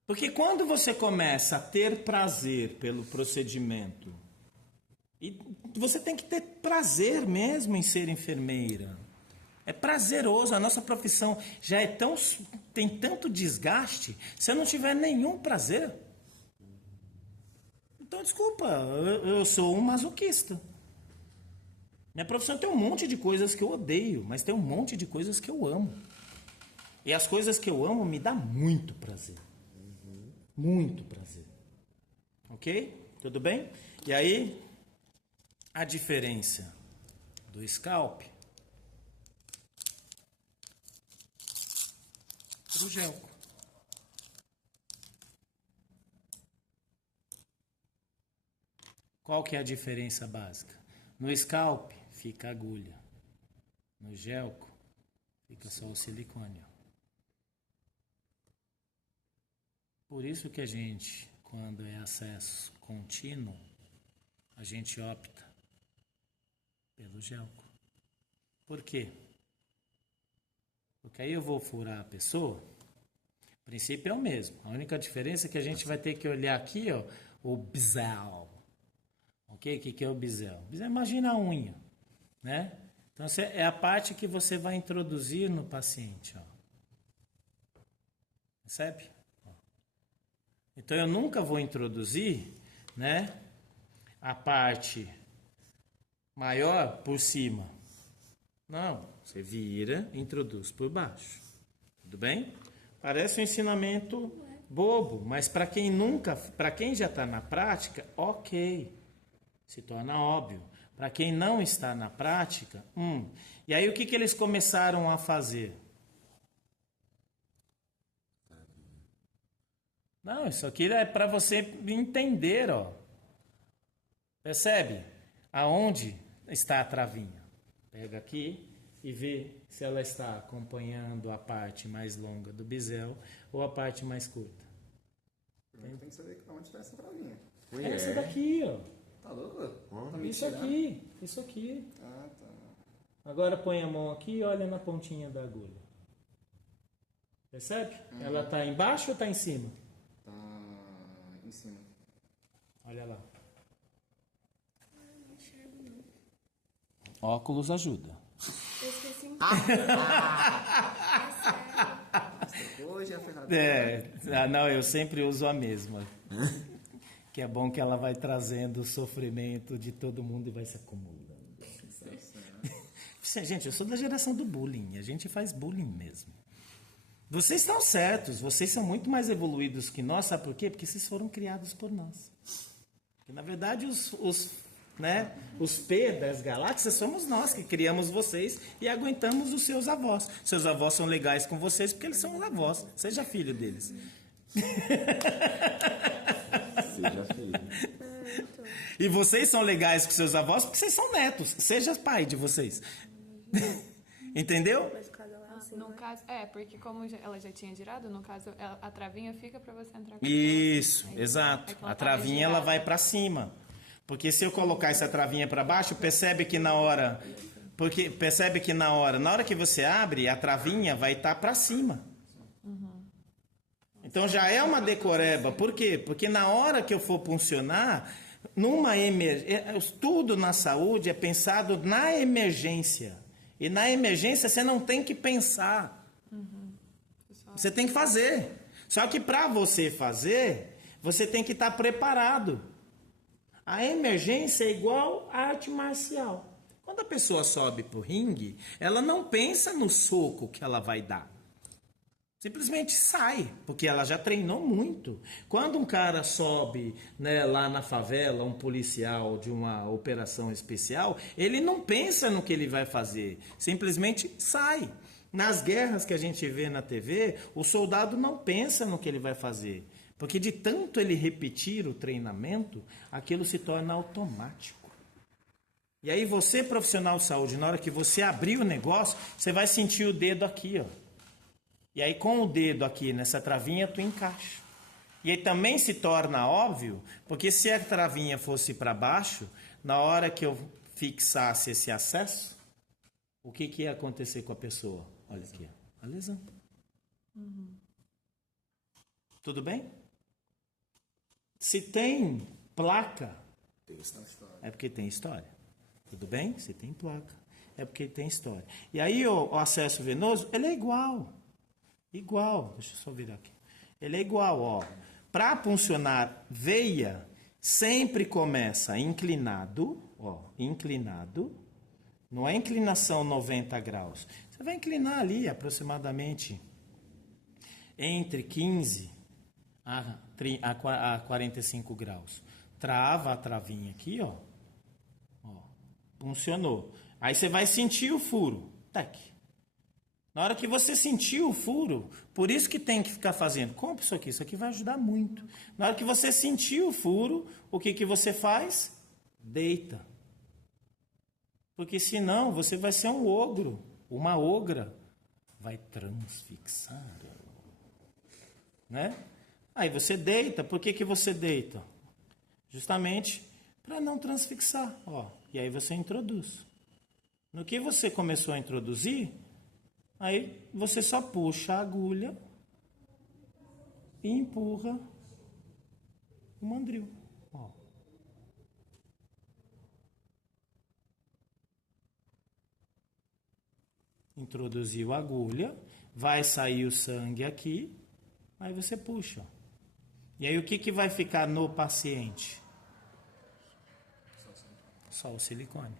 Porque quando você começa a ter prazer pelo procedimento, e você tem que ter prazer mesmo em ser enfermeira. É prazeroso, a nossa profissão já é tem tanto desgaste, se eu não tiver nenhum prazer. Então, desculpa, eu sou um masoquista. Minha profissão tem um monte de coisas que eu odeio, mas tem um monte de coisas que eu amo. E as coisas que eu amo me dão muito prazer. Muito prazer. Ok? Tudo bem? E aí, a diferença do scalp pro gelco. Qual que é a diferença básica? No scalp fica a agulha. No gelco fica só o silicone. Por isso que a gente, quando é acesso contínuo, a gente opta pelo gelco. Por quê? Porque aí eu vou furar a pessoa, o princípio é o mesmo. A única diferença é que a gente vai ter que olhar aqui, ó, o bisel. Ok? O que é o bisel? Bisel, imagina a unha, né? Então, é a parte que você vai introduzir no paciente, ó. Percebe? Então, eu nunca vou introduzir, né, a parte maior por cima. Não, você vira e introduz por baixo. Tudo bem? Parece um ensinamento bobo, mas para quem já está na prática, ok. Se torna óbvio. Para quem não está na prática, E aí o que eles começaram a fazer? Não, isso aqui é para você entender, ó. Percebe? Aonde está a travinha? Pega aqui e vê se ela está acompanhando a parte mais longa do bisel ou a parte mais curta. Primeiro tem que saber onde está essa travinha. É essa daqui, ó. Tá louco? Tá Isso mentira? aqui, isso aqui. Ah, tá. Agora põe a mão aqui e olha na pontinha da agulha. Percebe? Ela está embaixo ou está em cima? Tá em cima. Olha lá. Não enxergo, não. Óculos ajuda. Eu esqueci um Hoje é a ferramenta. Não, eu sempre uso a mesma. Que é bom que ela vai trazendo o sofrimento de todo mundo e vai se acumulando. Gente, eu sou da geração do bullying. A gente faz bullying mesmo. Vocês estão certos. Vocês são muito mais evoluídos que nós. Sabe por quê? Porque vocês foram criados por nós. Porque, na verdade, os P das galáxias somos nós que criamos vocês e aguentamos os seus avós. Seus avós são legais com vocês porque eles são os avós. Seja filho deles. Seja filho. E vocês são legais com seus avós porque vocês são netos. Seja pai de vocês. Entendeu? Mas cada lá assim, No né? caso, porque como ela já tinha girado, no caso, a travinha fica para você entrar com Isso, ela. exato. É que ela A tá travinha ela girada. vai para cima. Porque se eu colocar essa travinha para baixo, percebe que na hora que você abre, a travinha vai estar para cima. Então já é uma decoreba. Por quê? Porque na hora que eu for funcionar, tudo na saúde é pensado na emergência. E na emergência você não tem que pensar. Você tem que fazer. Só que para você fazer, você tem que estar preparado. A emergência é igual à arte marcial. Quando a pessoa sobe pro ringue, ela não pensa no soco que ela vai dar. Simplesmente sai, porque ela já treinou muito. Quando um cara sobe, né, lá na favela, um policial de uma operação especial, ele não pensa no que ele vai fazer, simplesmente sai. Nas guerras que a gente vê na TV, o soldado não pensa no que ele vai fazer, porque de tanto ele repetir o treinamento, aquilo se torna automático. E aí você, profissional de saúde, na hora que você abrir o negócio, você vai sentir o dedo aqui, ó. E aí com o dedo aqui nessa travinha, tu encaixa. E aí também se torna óbvio, porque se a travinha fosse para baixo, na hora que eu fixasse esse acesso, o que ia acontecer com a pessoa? Olha aqui, ó, a lesão. Tudo bem? Se tem placa, é porque tem história. Tudo bem? Se tem placa, é porque tem história. E aí o acesso venoso, ele é igual. Igual, deixa eu só virar aqui. Ele é igual, ó. Para funcionar veia, sempre começa inclinado, ó, inclinado. Não é inclinação 90 graus. Você vai inclinar ali aproximadamente entre 15 a 45 graus. Trava a travinha aqui, ó. Funcionou. Aí você vai sentir o furo. Tac. Na hora que você sentir o furo, por isso que tem que ficar fazendo. Compre isso aqui vai ajudar muito. Na hora que você sentir o furo, o que você faz? Deita. Porque senão você vai ser um ogro, uma ogra. Vai transfixar. Né? Aí você deita. Por que você deita? Justamente para não transfixar. Ó. E aí você introduz. No que você começou a introduzir, aí você só puxa a agulha e empurra o mandril. Ó. Introduziu a agulha, vai sair o sangue aqui, aí você puxa. E aí o que vai ficar no paciente? Só o silicone.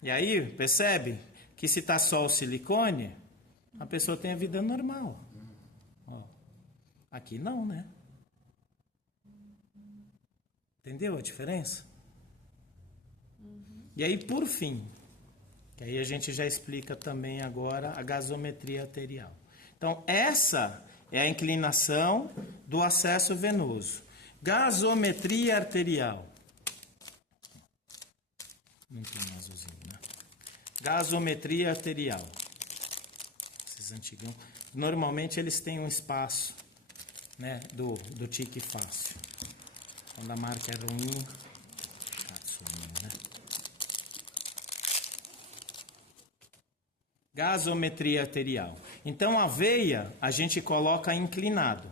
E aí, percebe que se está só o silicone, a pessoa tem a vida normal. Ó. Aqui não, né? Entendeu a diferença? E aí, por fim, que aí a gente já explica também agora a gasometria arterial. Então, essa é a inclinação do acesso venoso. Gasometria arterial. Não tem azulzinho, né? Gasometria arterial. Esses antigão. Normalmente eles têm um espaço, né, do tique fácil. Quando a marca é ruim, né? Gasometria arterial. Então a veia a gente coloca inclinado,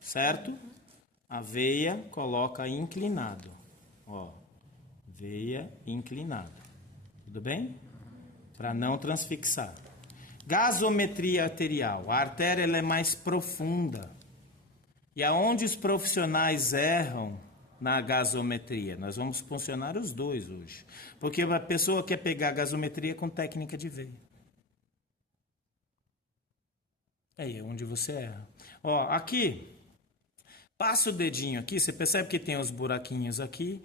certo? A veia coloca inclinado, ó. Veia inclinada. Tudo bem? Para não transfixar. Gasometria arterial. A artéria ela é mais profunda. E aonde os profissionais erram na gasometria? Nós vamos funcionar os dois hoje. Porque a pessoa quer pegar a gasometria com técnica de veia. Aí é onde você erra. Ó, aqui. Passa o dedinho aqui. Você percebe que tem os buraquinhos aqui.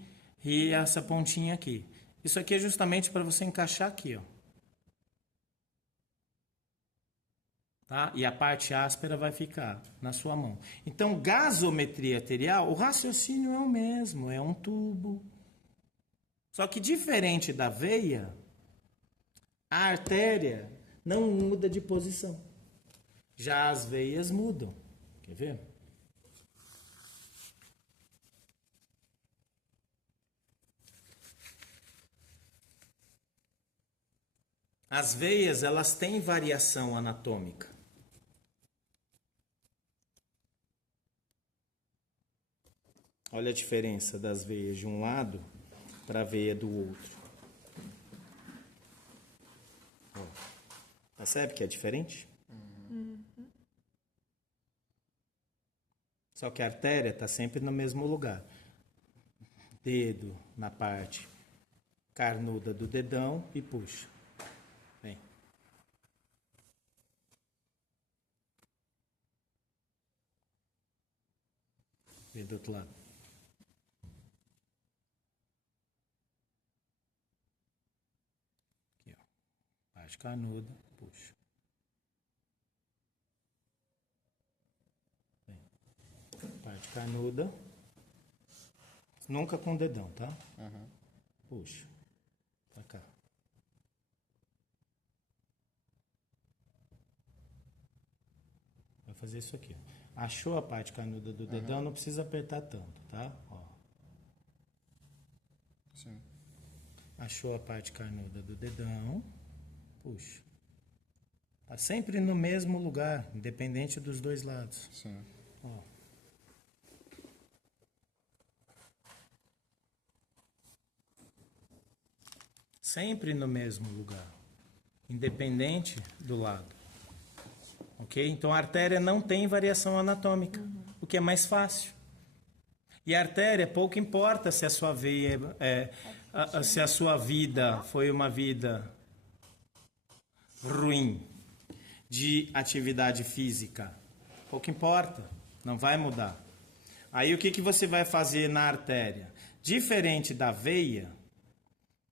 E essa pontinha aqui. Isso aqui é justamente para você encaixar aqui, ó. Tá? E a parte áspera vai ficar na sua mão. Então, gasometria arterial, o raciocínio é o mesmo, é um tubo. Só que diferente da veia, a artéria não muda de posição. Já as veias mudam. Quer ver? As veias, elas têm variação anatômica. Olha a diferença das veias de um lado para a veia do outro. Ó, percebe que é diferente? Só que a artéria está sempre no mesmo lugar. Dedo na parte carnuda do dedão e puxa. Vem. Vem do outro lado. Aqui, ó. Parte canuda, puxa. Vem. Parte canuda. Nunca com o dedão, tá? Puxa. Pra cá. Vai fazer isso aqui, ó. Achou a parte canuda do dedão, não precisa apertar tanto, tá? Ó. Sim. Achou a parte canuda do dedão, puxa. Tá sempre no mesmo lugar, independente dos dois lados. Sim. Ó. Sempre no mesmo lugar, independente do lado. Ok? Então a artéria não tem variação anatômica, o que é mais fácil. E a artéria, pouco importa se a sua veia se a sua vida foi uma vida ruim de atividade física. Pouco importa, não vai mudar. Aí o que você vai fazer na artéria? Diferente da veia,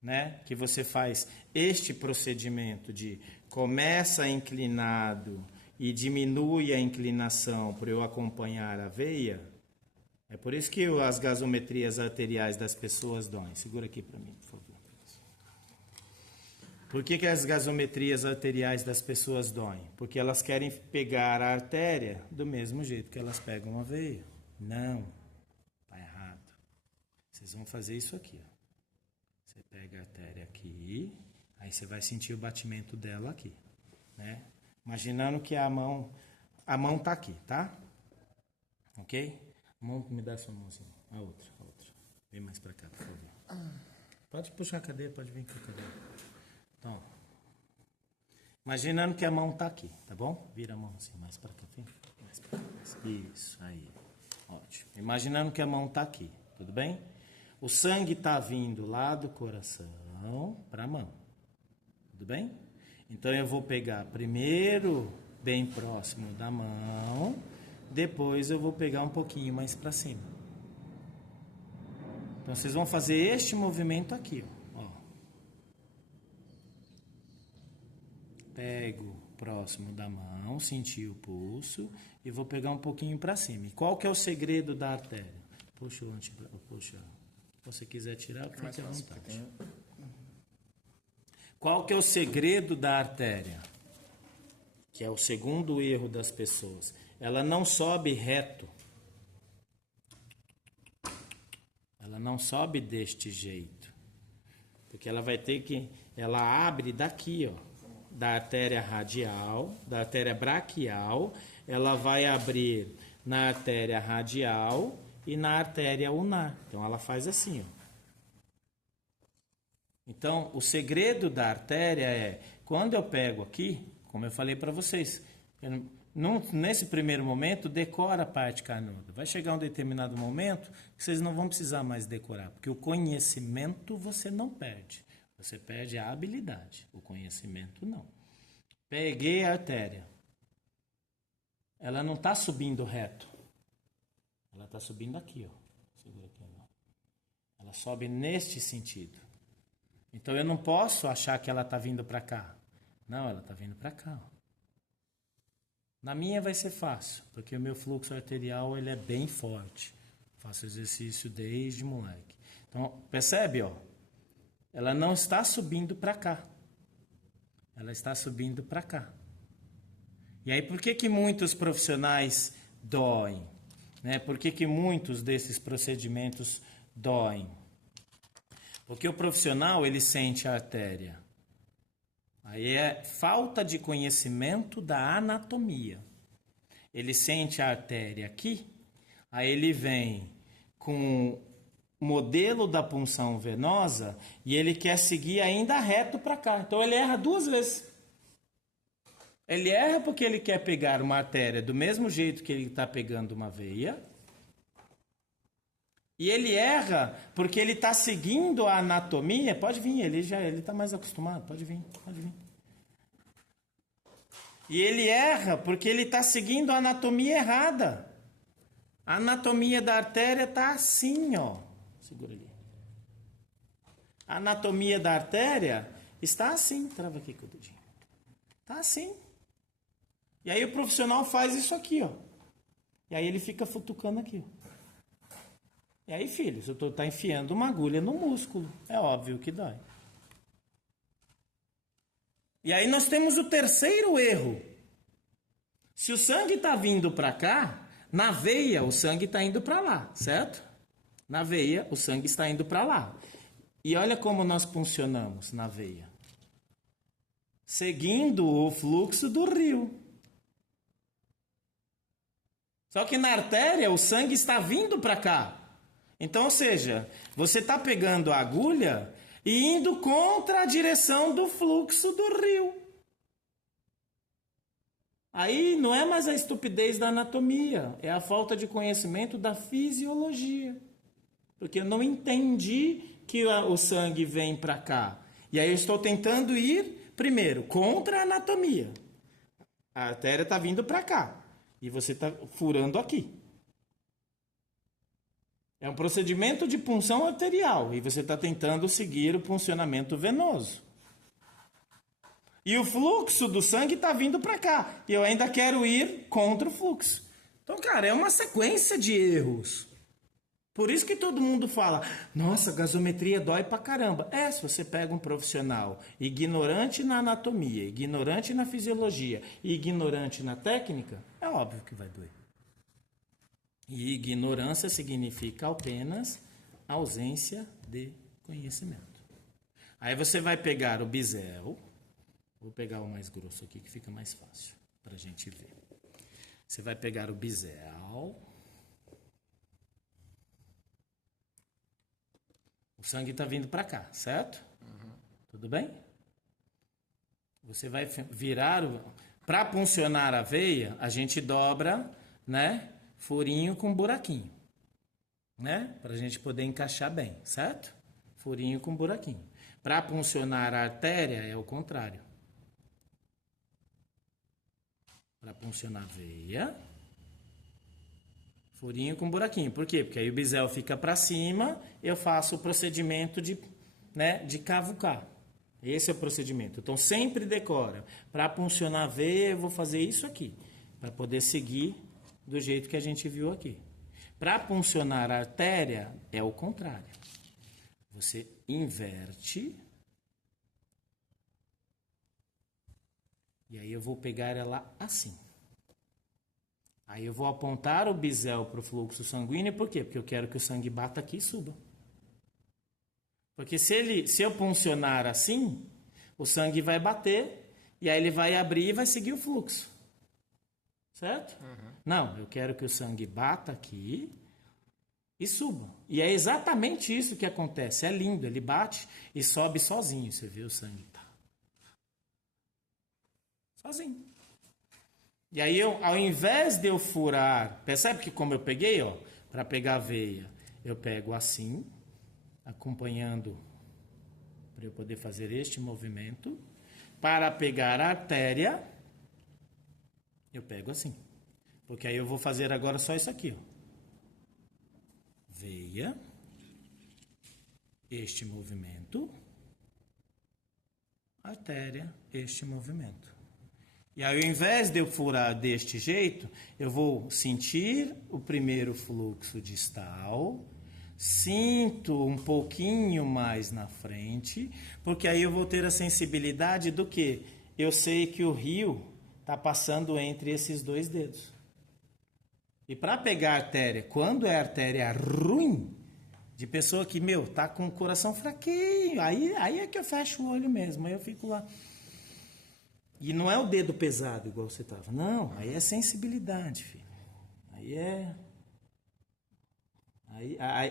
né, que você faz este procedimento de começa inclinado e diminui a inclinação para eu acompanhar a veia. É por isso que as gasometrias arteriais das pessoas doem. Segura aqui para mim, por favor. Por que as gasometrias arteriais das pessoas doem? Porque elas querem pegar a artéria do mesmo jeito que elas pegam a veia. Não, tá errado. Vocês vão fazer isso aqui, ó. Você pega a artéria aqui, aí você vai sentir o batimento dela aqui, né? Imaginando que a mão tá aqui, tá? Ok? Me dá sua mãozinha. A outra. Vem mais pra cá, por favor. Pode puxar a cadeira, pode vir com a cadeira. Então, imaginando que a mão tá aqui, tá bom? Vira a mão assim, mais pra cá, vem. Mais pra cá. Isso, aí. Ótimo. Imaginando que a mão tá aqui, tudo bem? O sangue tá vindo lá do coração pra mão. Tudo bem? Então eu vou pegar primeiro bem próximo da mão, depois eu vou pegar um pouquinho mais para cima. Então vocês vão fazer este movimento aqui, ó. Pego próximo da mão, sentir o pulso e vou pegar um pouquinho para cima. E qual que é o segredo da artéria? Puxa o puxa. Se você quiser tirar, fique à vontade. Qual que é o segredo da artéria? Que é o segundo erro das pessoas. Ela não sobe reto. Ela não sobe deste jeito. Porque ela vai ter que... Ela abre daqui, ó. Da artéria radial, da artéria braquial. Ela vai abrir na artéria radial e na artéria ulnar. Então ela faz assim, ó. Então, o segredo da artéria é, quando eu pego aqui, como eu falei para vocês, nesse primeiro momento, decora a parte canuda. Vai chegar um determinado momento que vocês não vão precisar mais decorar, porque o conhecimento você não perde. Você perde a habilidade, o conhecimento não. Peguei a artéria. Ela não está subindo reto. Ela está subindo aqui, ó. Segura aqui, ó. Ela sobe neste sentido. Então eu não posso achar que ela está vindo para cá. Não, ela está vindo para cá. Ó. Na minha vai ser fácil, porque o meu fluxo arterial ele é bem forte. Faço exercício desde moleque. Então, percebe, ó? Ela não está subindo para cá. Ela está subindo para cá. E aí, por que muitos profissionais doem? Né? Por que muitos desses procedimentos doem? Porque o profissional, ele sente a artéria. Aí é falta de conhecimento da anatomia. Ele sente a artéria aqui, aí ele vem com o modelo da punção venosa e ele quer seguir ainda reto para cá. Então ele erra duas vezes. Ele erra porque ele quer pegar uma artéria do mesmo jeito que ele está pegando uma veia. E ele erra porque ele está seguindo a anatomia. Pode vir, ele está mais acostumado. Pode vir. E ele erra porque ele está seguindo a anatomia errada. A anatomia da artéria tá assim, ó. Segura ali. A anatomia da artéria está assim. Trava aqui com o dedinho. Tá assim. E aí o profissional faz isso aqui, ó. E aí ele fica futucando aqui, ó. E aí, filho, se eu tá enfiando uma agulha no músculo, é óbvio que dói. E aí nós temos o terceiro erro. Se o sangue está vindo para cá, na veia o sangue está indo para lá, certo? Na veia o sangue está indo para lá. E olha como nós funcionamos na veia. Seguindo o fluxo do rio. Só que na artéria o sangue está vindo para cá. Então, ou seja, você está pegando a agulha e indo contra a direção do fluxo do rio. Aí não é mais a estupidez da anatomia, é a falta de conhecimento da fisiologia. Porque eu não entendi que o sangue vem para cá. E aí eu estou tentando ir, primeiro, contra a anatomia. A artéria está vindo para cá e você está furando aqui. É um procedimento de punção arterial e você está tentando seguir o funcionamento venoso. E o fluxo do sangue está vindo para cá e eu ainda quero ir contra o fluxo. Então, cara, é uma sequência de erros. Por isso que todo mundo fala, nossa, gasometria dói pra caramba. Se você pega um profissional ignorante na anatomia, ignorante na fisiologia e ignorante na técnica, é óbvio que vai doer. E ignorância significa apenas ausência de conhecimento. Aí você vai pegar o bisel. Vou pegar o mais grosso aqui que fica mais fácil para a gente ver. Você vai pegar o bisel. O sangue está vindo para cá, certo? Uhum. Tudo bem? Você vai virar... Para puncionar a veia, a gente dobra, né? Furinho com buraquinho, né? Para a gente poder encaixar bem, certo? Furinho com buraquinho. Para puncionar a artéria é o contrário. Para puncionar a veia, furinho com buraquinho. Por quê? Porque aí o bisel fica para cima, eu faço o procedimento de cavucar. Esse é o procedimento. Então sempre decora. Para puncionar a veia, eu vou fazer isso aqui, para poder seguir do jeito que a gente viu aqui. Para puncionar a artéria, é o contrário. Você inverte. E aí eu vou pegar ela assim. Aí eu vou apontar o bisel para o fluxo sanguíneo. Por quê? Porque eu quero que o sangue bata aqui e suba. Porque se eu puncionar assim, o sangue vai bater. E aí ele vai abrir e vai seguir o fluxo. Certo? Uhum. Não, eu quero que o sangue bata aqui e suba. E é exatamente isso que acontece. É lindo, ele bate e sobe sozinho. Você vê o sangue. Tá. Sozinho. E aí, ao invés de eu furar... Percebe que como eu peguei, ó, para pegar a veia, eu pego assim, acompanhando, para eu poder fazer este movimento. Para pegar a artéria... Eu pego assim. Porque aí eu vou fazer agora só isso aqui, ó. Veia. Este movimento. Artéria. Este movimento. E aí, ao invés de eu furar deste jeito, eu vou sentir o primeiro fluxo distal. Sinto um pouquinho mais na frente. Porque aí eu vou ter a sensibilidade do que? Eu sei que o rio... está passando entre esses dois dedos. E para pegar a artéria, quando é artéria ruim, de pessoa que, tá com o coração fraquinho, aí é que eu fecho o olho mesmo, aí eu fico lá. E não é o dedo pesado, igual você estava. Não, aí é sensibilidade, filho.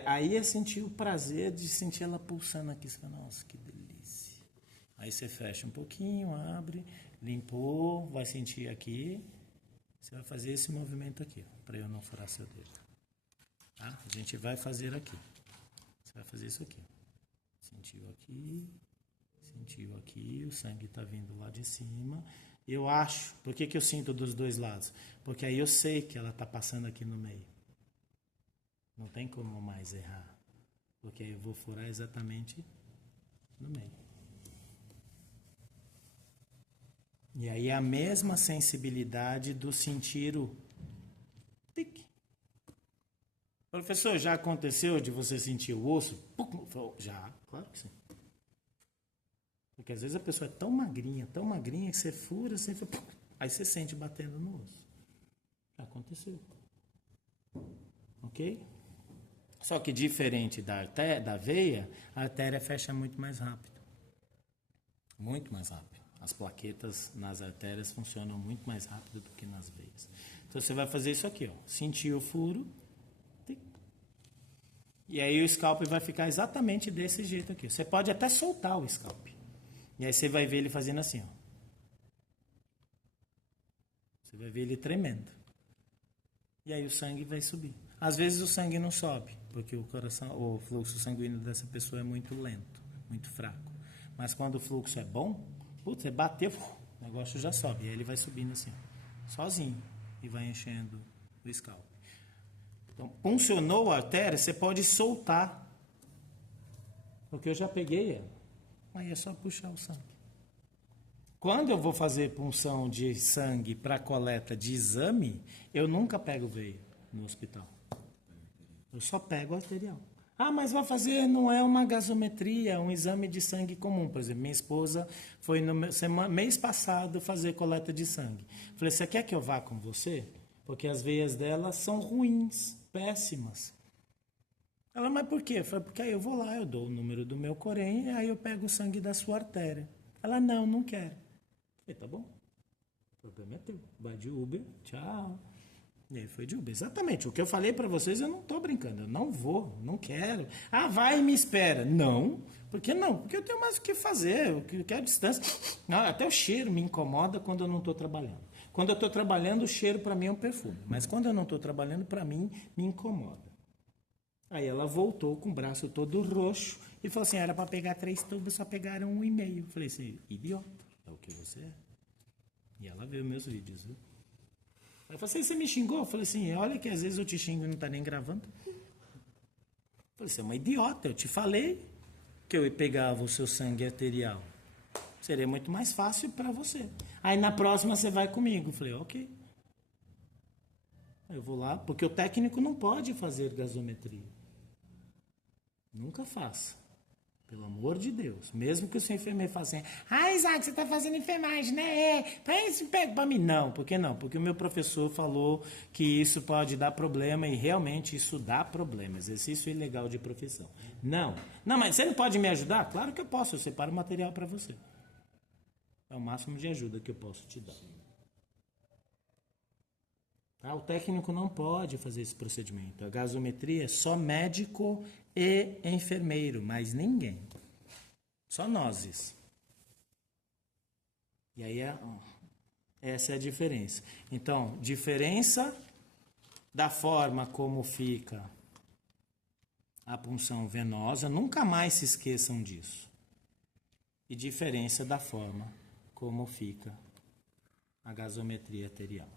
Aí é sentir o prazer de sentir ela pulsando aqui. Você fala, nossa, que delícia. Aí você fecha um pouquinho, abre... Limpou, vai sentir aqui. Você vai fazer esse movimento aqui, para eu não furar seu dedo. Tá? A gente vai fazer aqui. Você vai fazer isso aqui. Sentiu aqui, o sangue está vindo lá de cima. Eu acho, por que eu sinto dos dois lados? Porque aí eu sei que ela está passando aqui no meio. Não tem como mais errar. Porque aí eu vou furar exatamente no meio. E aí a mesma sensibilidade do sentir o tic. Professor, já aconteceu de você sentir o osso? Já, claro que sim. Porque às vezes a pessoa é tão magrinha que você fura, aí você sente batendo no osso. Já aconteceu. Ok? Só que diferente da veia, a artéria fecha muito mais rápido. Muito mais rápido. As plaquetas nas artérias funcionam muito mais rápido do que nas veias. Então você vai fazer isso aqui, ó. Sentir o furo. Tic. E aí o scalp vai ficar exatamente desse jeito aqui. Você pode até soltar o scalp. E aí você vai ver ele fazendo assim, ó. Você vai ver ele tremendo. E aí o sangue vai subir. Às vezes o sangue não sobe, porque o fluxo sanguíneo dessa pessoa é muito lento, muito fraco. Mas quando o fluxo é bom, você bateu, o negócio já sobe. E aí ele vai subindo assim, ó, sozinho. E vai enchendo o scalp. Então, puncionou a artéria, você pode soltar. Porque eu já peguei ela. Aí é só puxar o sangue. Quando eu vou fazer punção de sangue para coleta de exame, eu nunca pego veia no hospital. Eu só pego arterial. Ah, mas vai fazer, não é uma gasometria, é um exame de sangue comum. Por exemplo, minha esposa foi no mês passado fazer coleta de sangue. Falei, você quer que eu vá com você? Porque as veias dela são ruins, péssimas. Ela, mas por quê? Eu falei, porque aí eu vou lá, eu dou o número do meu corém e aí eu pego o sangue da sua artéria. Ela, não quero. Eu falei, tá bom. O problema é teu. Vai de Uber, tchau. E aí foi de Uber. Exatamente. O que eu falei pra vocês, eu não tô brincando. Eu não vou, não quero. Ah, vai e me espera. Não. Por que não? Porque eu tenho mais o que fazer. Eu quero distância. Não, até o cheiro me incomoda quando eu não tô trabalhando. Quando eu tô trabalhando, o cheiro pra mim é um perfume. Mas quando eu não tô trabalhando, pra mim, me incomoda. Aí ela voltou com o braço todo roxo e falou assim, era para pegar 3 tubos, só pegaram 1,5. Eu falei assim, idiota, é o que você é. E ela viu meus vídeos, viu? Ela falou assim, você me xingou? Eu falei assim, olha que às vezes eu te xingo e não tá nem gravando. Eu falei, você é uma idiota, eu te falei que eu pegava o seu sangue arterial. Seria muito mais fácil para você. Aí na próxima você vai comigo. Eu falei, ok. Eu vou lá, porque o técnico não pode fazer gasometria. Nunca faça. Pelo amor de Deus. Mesmo que o seu enfermeiro faça assim, Isaac, você está fazendo enfermagem, né? Pega para mim. Não, por que não? Porque o meu professor falou que isso pode dar problema e realmente isso dá problema. Exercício ilegal de profissão. Não, mas você não pode me ajudar? Claro que eu posso, eu separo o material para você. É o máximo de ajuda que eu posso te dar. O técnico não pode fazer esse procedimento. A gasometria é só médico e enfermeiro, mais ninguém. Só nós. E aí essa é a diferença. Então, diferença da forma como fica a punção venosa, nunca mais se esqueçam disso. E diferença da forma como fica a gasometria arterial.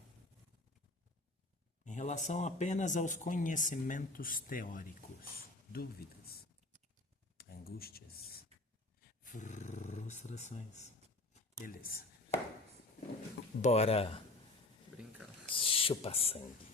Em relação apenas aos conhecimentos teóricos, dúvidas, angústias, frustrações. Beleza. Bora Brincar. chupa sangue.